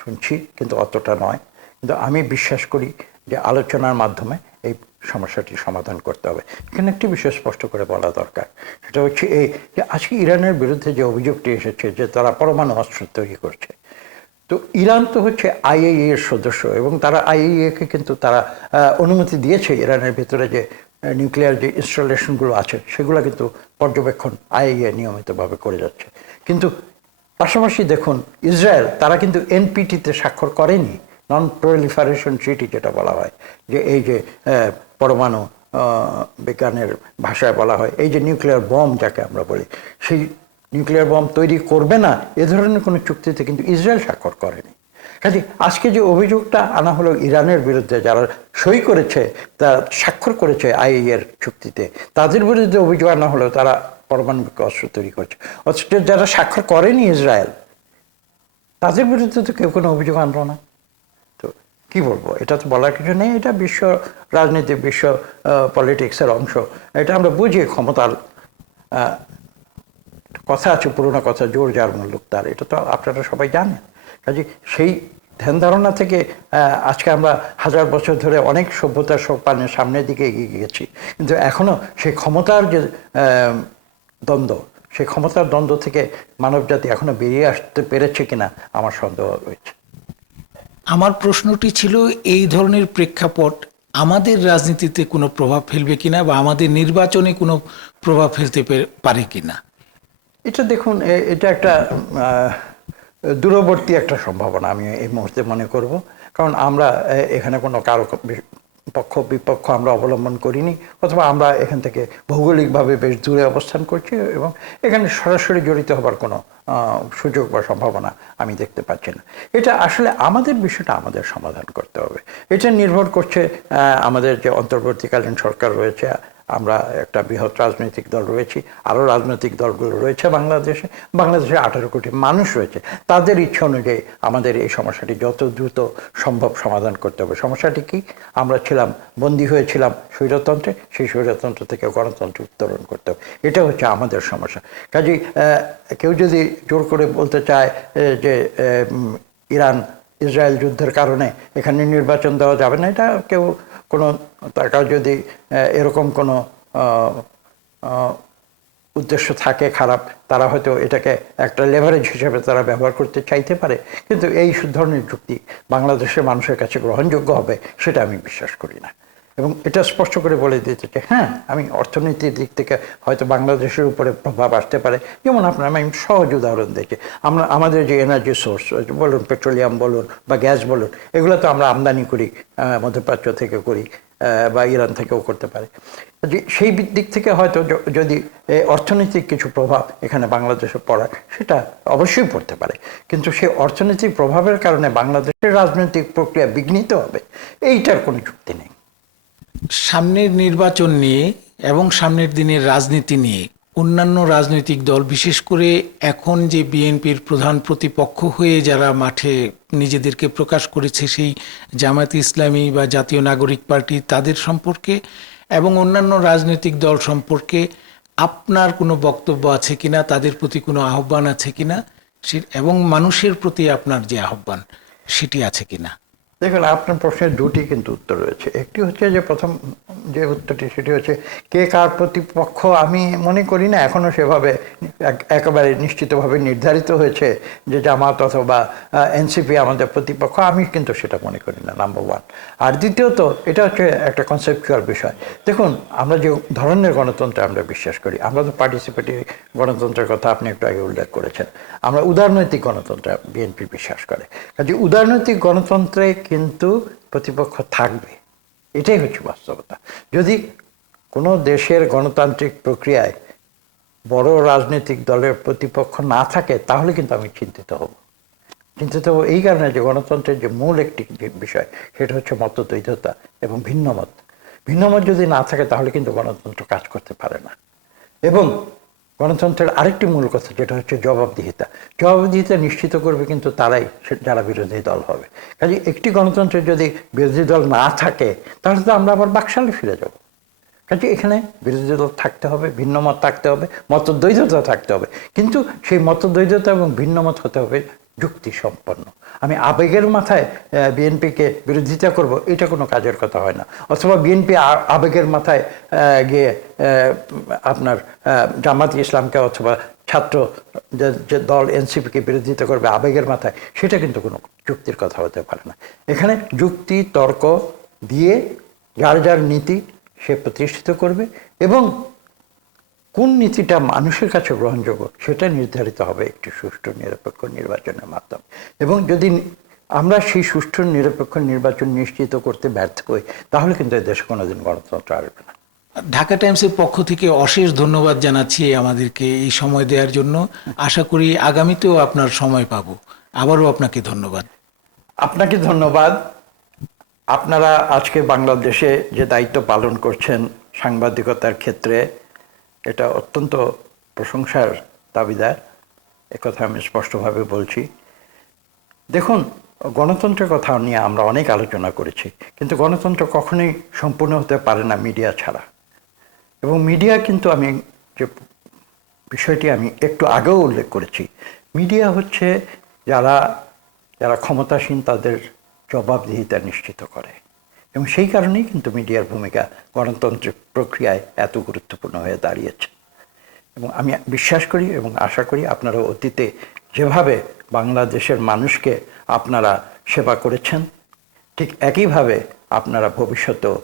শুনছি, কিন্তু অতটা নয়। কিন্তু আমি বিশ্বাস করি যে আলোচনার মাধ্যমে এই সমস্যাটি সমাধান করতে হবে। এখানে একটি বিষয় স্পষ্ট করে বলা দরকার, সেটা হচ্ছে এই যে আজকে ইরানের বিরুদ্ধে যে অভিযোগটি এসেছে যে তারা পরমাণু অস্ত্র তৈরি করছে, তো ইরান তো হচ্ছে আইএইএ এর সদস্য, এবং তারা আইএইএ কে কিন্তু তারা অনুমতি দিয়েছে ইরানের ভিতরে যে নিউক্লিয়ার যে ইনস্টলেশনগুলো আছে সেগুলো কিন্তু পর্যবেক্ষণ আইএইএ নিয়মিতভাবে করে যাচ্ছে। কিন্তু পাশাপাশি দেখুন ইসরায়েল, তারা কিন্তু এনপিটিতে স্বাক্ষর করেনি, নন প্রলিফারেশন ট্রিটি যেটা বলা হয়, যে এই যে পরমাণু বিজ্ঞানের ভাষায় বলা হয় এই যে নিউক্লিয়ার বম যাকে আমরা বলি, সেই নিউক্লিয়ার বম তৈরি করবে না এ ধরনের কোনো চুক্তিতে কিন্তু ইসরায়েল স্বাক্ষর করেনি। কাজে আজকে যে অভিযোগটা আনা হলো ইরানের বিরুদ্ধে, যারা সই করেছে, তারা স্বাক্ষর করেছে আইএইএ এর চুক্তিতে, তাদের বিরুদ্ধে অভিযোগ আনা হলো তারা পারমাণবিক অস্ত্র তৈরি করছে। অথচ যারা স্বাক্ষর করেনি ইসরায়েল, তাদের বিরুদ্ধে তো কেউ কোনো অভিযোগ আনলো না। তো কি বলবো, এটা তো বলার কিছু নেই, এটা বিশ্ব রাজনীতি, বিশ্ব পলিটিক্সের অংশ। এটা আমরা বুঝি, ক্ষমতার কথা আছে, পুরোনো কথা, জোর যার মুল্লুক তার, এটা তো আপনারা সবাই জানেন। কাজে সেই ধ্যান ধারণা থেকে আজকে আমরা হাজার বছর ধরে অনেক সভ্যতার সোপানের সামনের দিকে এগিয়ে গিয়েছি, কিন্তু এখনো সেই ক্ষমতার যে দ্বন্দ্ব, সেই ক্ষমতার দ্বন্দ্ব থেকে মানবজাতি এখনো বেরিয়ে আসতে পেরেছে কিনা আমার সন্দেহ রয়েছে। আমার প্রশ্নটি ছিল এই ধরনের প্রেক্ষাপট আমাদের রাজনীতিতে কোনো প্রভাব ফেলবে কিনা, বা আমাদের নির্বাচনে কোনো প্রভাব ফেলতে পারে কিনা। এটা দেখুন, এটা একটা দূরবর্তী একটা সম্ভাবনা আমি এই মুহূর্তে মনে করব। কারণ আমরা এখানে কোনো কারো পক্ষ বিপক্ষ আমরা অবলম্বন করিনি, অথবা আমরা এখান থেকে ভৌগোলিকভাবে বেশ দূরে অবস্থান করছি, এবং এখানে সরাসরি জড়িত হবার কোনো সুযোগ বা সম্ভাবনা আমি দেখতে পাচ্ছি না। এটা আসলে আমাদের বিষয়টা আমাদের সমাধান করতে হবে। এটা নির্ভর করছে আমাদের যে অন্তর্বর্তীকালীন সরকার রয়েছে, আমরা একটা বৃহৎ রাজনৈতিক দল রয়েছি, আরও রাজনৈতিক দলগুলো রয়েছে বাংলাদেশে 18 কোটি মানুষ রয়েছে, তাদের ইচ্ছা অনুযায়ী আমাদের এই সমস্যাটি যত দ্রুত সম্ভব সমাধান করতে হবে। সমস্যাটি কি, আমরা বন্দী হয়েছিলাম স্বৈরতন্ত্রে, সেই স্বৈরতন্ত্র থেকে গণতন্ত্র উত্তরণ করতে হবে, এটা হচ্ছে আমাদের সমস্যা। কাজেই কেউ যদি জোর করে বলতে চায় যে ইরান ইসরায়েল যুদ্ধের কারণে এখানে নির্বাচন দেওয়া যাবে না, এটা কেউ কোনো তার যদি এরকম কোনো উদ্দেশ্য থাকে খারাপ, তারা হয়তো এটাকে একটা লেভারেজ হিসেবে তারা ব্যবহার করতে চাইতে পারে, কিন্তু এই ধরনের যুক্তি বাংলাদেশের মানুষের কাছে গ্রহণযোগ্য হবে সেটা আমি বিশ্বাস করি না। এবং এটা স্পষ্ট করে বলে দিতে চাই, হ্যাঁ, আমি অর্থনীতির দিক থেকে হয়তো বাংলাদেশের উপরে প্রভাব আসতে পারে। যেমন আমি সহজ উদাহরণ দেখি, আমাদের যে এনার্জি সোর্স বলুন, পেট্রোলিয়াম বলুন বা গ্যাস বলুন, এগুলো তো আমরা আমদানি করি, মধ্যপ্রাচ্য থেকে করি বা ইরান থেকেও করতে পারে। যে সেই দিক থেকে হয়তো যদি অর্থনৈতিক কিছু প্রভাব এখানে বাংলাদেশে পড়ার, সেটা অবশ্যই পড়তে পারে, কিন্তু সেই অর্থনৈতিক প্রভাবের কারণে বাংলাদেশের রাজনৈতিক প্রক্রিয়া বিঘ্নিত হবে, এইটার কোনো যুক্তি নেই। সামনের নির্বাচন নিয়ে এবং সামনের দিনের রাজনীতি নিয়ে অন্যান্য রাজনৈতিক দল, বিশেষ করে এখন যে বিএনপির প্রধান প্রতিপক্ষ হয়ে যারা মাঠে নিজেদেরকে প্রকাশ করেছে, সেই জামায়াতে ইসলামী বা জাতীয় নাগরিক পার্টি, তাদের সম্পর্কে এবং অন্যান্য রাজনৈতিক দল সম্পর্কে আপনার কোনো বক্তব্য আছে কিনা, তাদের প্রতি কোনো আহ্বান আছে কিনা, এবং মানুষের প্রতি আপনার যে আহ্বান সেটি আছে কিনা? দেখুন, আপনার প্রশ্নের দুটি কিন্তু উত্তর রয়েছে। একটি হচ্ছে যে প্রথম যে উত্তরটি সেটি হচ্ছে কে কার প্রতিপক্ষ, আমি মনে করি না এখনো সেভাবে একেবারে নিশ্চিতভাবে নির্ধারিত হয়েছে যে জামাত অথবা এনসিপি আমাদের প্রতিপক্ষ, আমি কিন্তু সেটা মনে করি না, নাম্বার ওয়ান। আর দ্বিতীয়ত এটা হচ্ছে একটা কনসেপচুয়াল বিষয়। দেখুন, আমরা যে ধরনের গণতন্ত্রে আমরা বিশ্বাস করি, আমরা তো পার্টিসিপেটরি গণতন্ত্রের কথা আপনি একটু আগে উল্লেখ করেছেন। আমরা উদারনৈতিক গণতন্ত্রে বিএনপি বিশ্বাস করে। কাজে উদারনৈতিক গণতন্ত্রে কিন্তু প্রতিপক্ষ থাকবে, এটাই হচ্ছে বাস্তবতা। যদি কোনো দেশের গণতান্ত্রিক প্রক্রিয়ায় বড় রাজনৈতিক দলের প্রতিপক্ষ না থাকে তাহলে কিন্তু আমি চিন্তিত হব এই কারণে যে গণতন্ত্রের যে মূল একটি যে বিষয় সেটা হচ্ছে মতদ্বৈধতা এবং ভিন্নমত যদি না থাকে তাহলে কিন্তু গণতন্ত্র কাজ করতে পারে না। এবং গণতন্ত্রের আরেকটি মূল কথা যেটা হচ্ছে জবাবদিহিতা নিশ্চিত করবে কিন্তু তারাই যারা বিরোধী দল হবে। কাজে একটি গণতন্ত্রের যদি বিরোধী দল না থাকে তাহলে তো আমরা আবার বাকশালে ফিরে যাব। কাজে এখানে বিরোধী দল থাকতে হবে, ভিন্নমত থাকতে হবে, মতদ্বৈধতা থাকতে হবে, কিন্তু সেই মতদ্বৈধতা এবং ভিন্নমত হতে হবে যুক্তি সম্পন্ন। আমি আবেগের মাথায় বিএনপিকে বিরোধিতা করব, এটা কোনো কাজের কথা হয় না। অথবা বিএনপি আবেগের মাথায় গিয়ে আপনার জামাত ইসলামকে অথবা ছাত্র যে দল এনসিপিকে বিরোধিতা করবে আবেগের মাথায়, সেটা কিন্তু কোনো যুক্তির কথা হতে পারে না। এখানে যুক্তি তর্ক দিয়ে যার যার নীতি সে প্রতিষ্ঠিত করবে এবং কোন নীতিটা মানুষের কাছে গ্রহণযোগ্য সেটা নির্ধারিত হবে একটি সুষ্ঠু নিরপেক্ষ নির্বাচনের মাধ্যমে। এবং যদি আমরা সেই সুষ্ঠু নিরপেক্ষ নির্বাচন নিশ্চিত করতে ব্যর্থ হই তাহলে কিন্তু দেশে কোনোদিন গণতন্ত্র আসবে না। ঢাকা টাইমসের পক্ষ থেকে অশেষ ধন্যবাদ জানাচ্ছি আমাদেরকে এই সময় দেওয়ার জন্য। আশা করি আগামীতেও আপনার সময় পাবো। আবারও আপনাকে ধন্যবাদ। আপনাকে ধন্যবাদ। আপনারা আজকে বাংলাদেশে যে দায়িত্ব পালন করছেন সাংবাদিকতার ক্ষেত্রে, এটা অত্যন্ত প্রশংসার দাবিদার, একথা আমি স্পষ্টভাবে বলছি। দেখুন, গণতন্ত্রের কথা নিয়ে আমরা অনেক আলোচনা করেছি, কিন্তু গণতন্ত্র কখনোই সম্পূর্ণ হতে পারে না মিডিয়া ছাড়া। এবং মিডিয়া কিন্তু আমি যে বিষয়টি আমি একটু আগেও উল্লেখ করেছি, মিডিয়া হচ্ছে যারা ক্ষমতাসীন তাদের জবাবদিহিতা নিশ্চিত করে। এবং সেই কারণেই কিন্তু মিডিয়ার ভূমিকা গণতান্ত্রিক প্রক্রিয়ায় এত গুরুত্বপূর্ণ হয়ে দাঁড়িয়েছে। এবং আমি বিশ্বাস করি এবং আশা করি আপনারা অতীতে যেভাবে বাংলাদেশের মানুষকে আপনারা সেবা করেছেন, ঠিক একইভাবে আপনারা ভবিষ্যতেও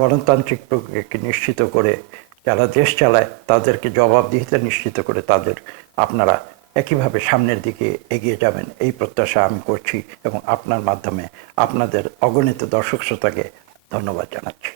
গণতান্ত্রিক প্রক্রিয়াকে নিশ্চিত করে যারা দেশ চালায় তাদেরকে জবাবদিহিতা নিশ্চিত করে আপনারা একইভাবে সামনের দিকে এগিয়ে যাবেন, এই প্রত্যাশা আমি করছি এবং আপনার মাধ্যমে আপনাদের অগণিত দর্শক শ্রোতাকে ধন্যবাদ জানাচ্ছি।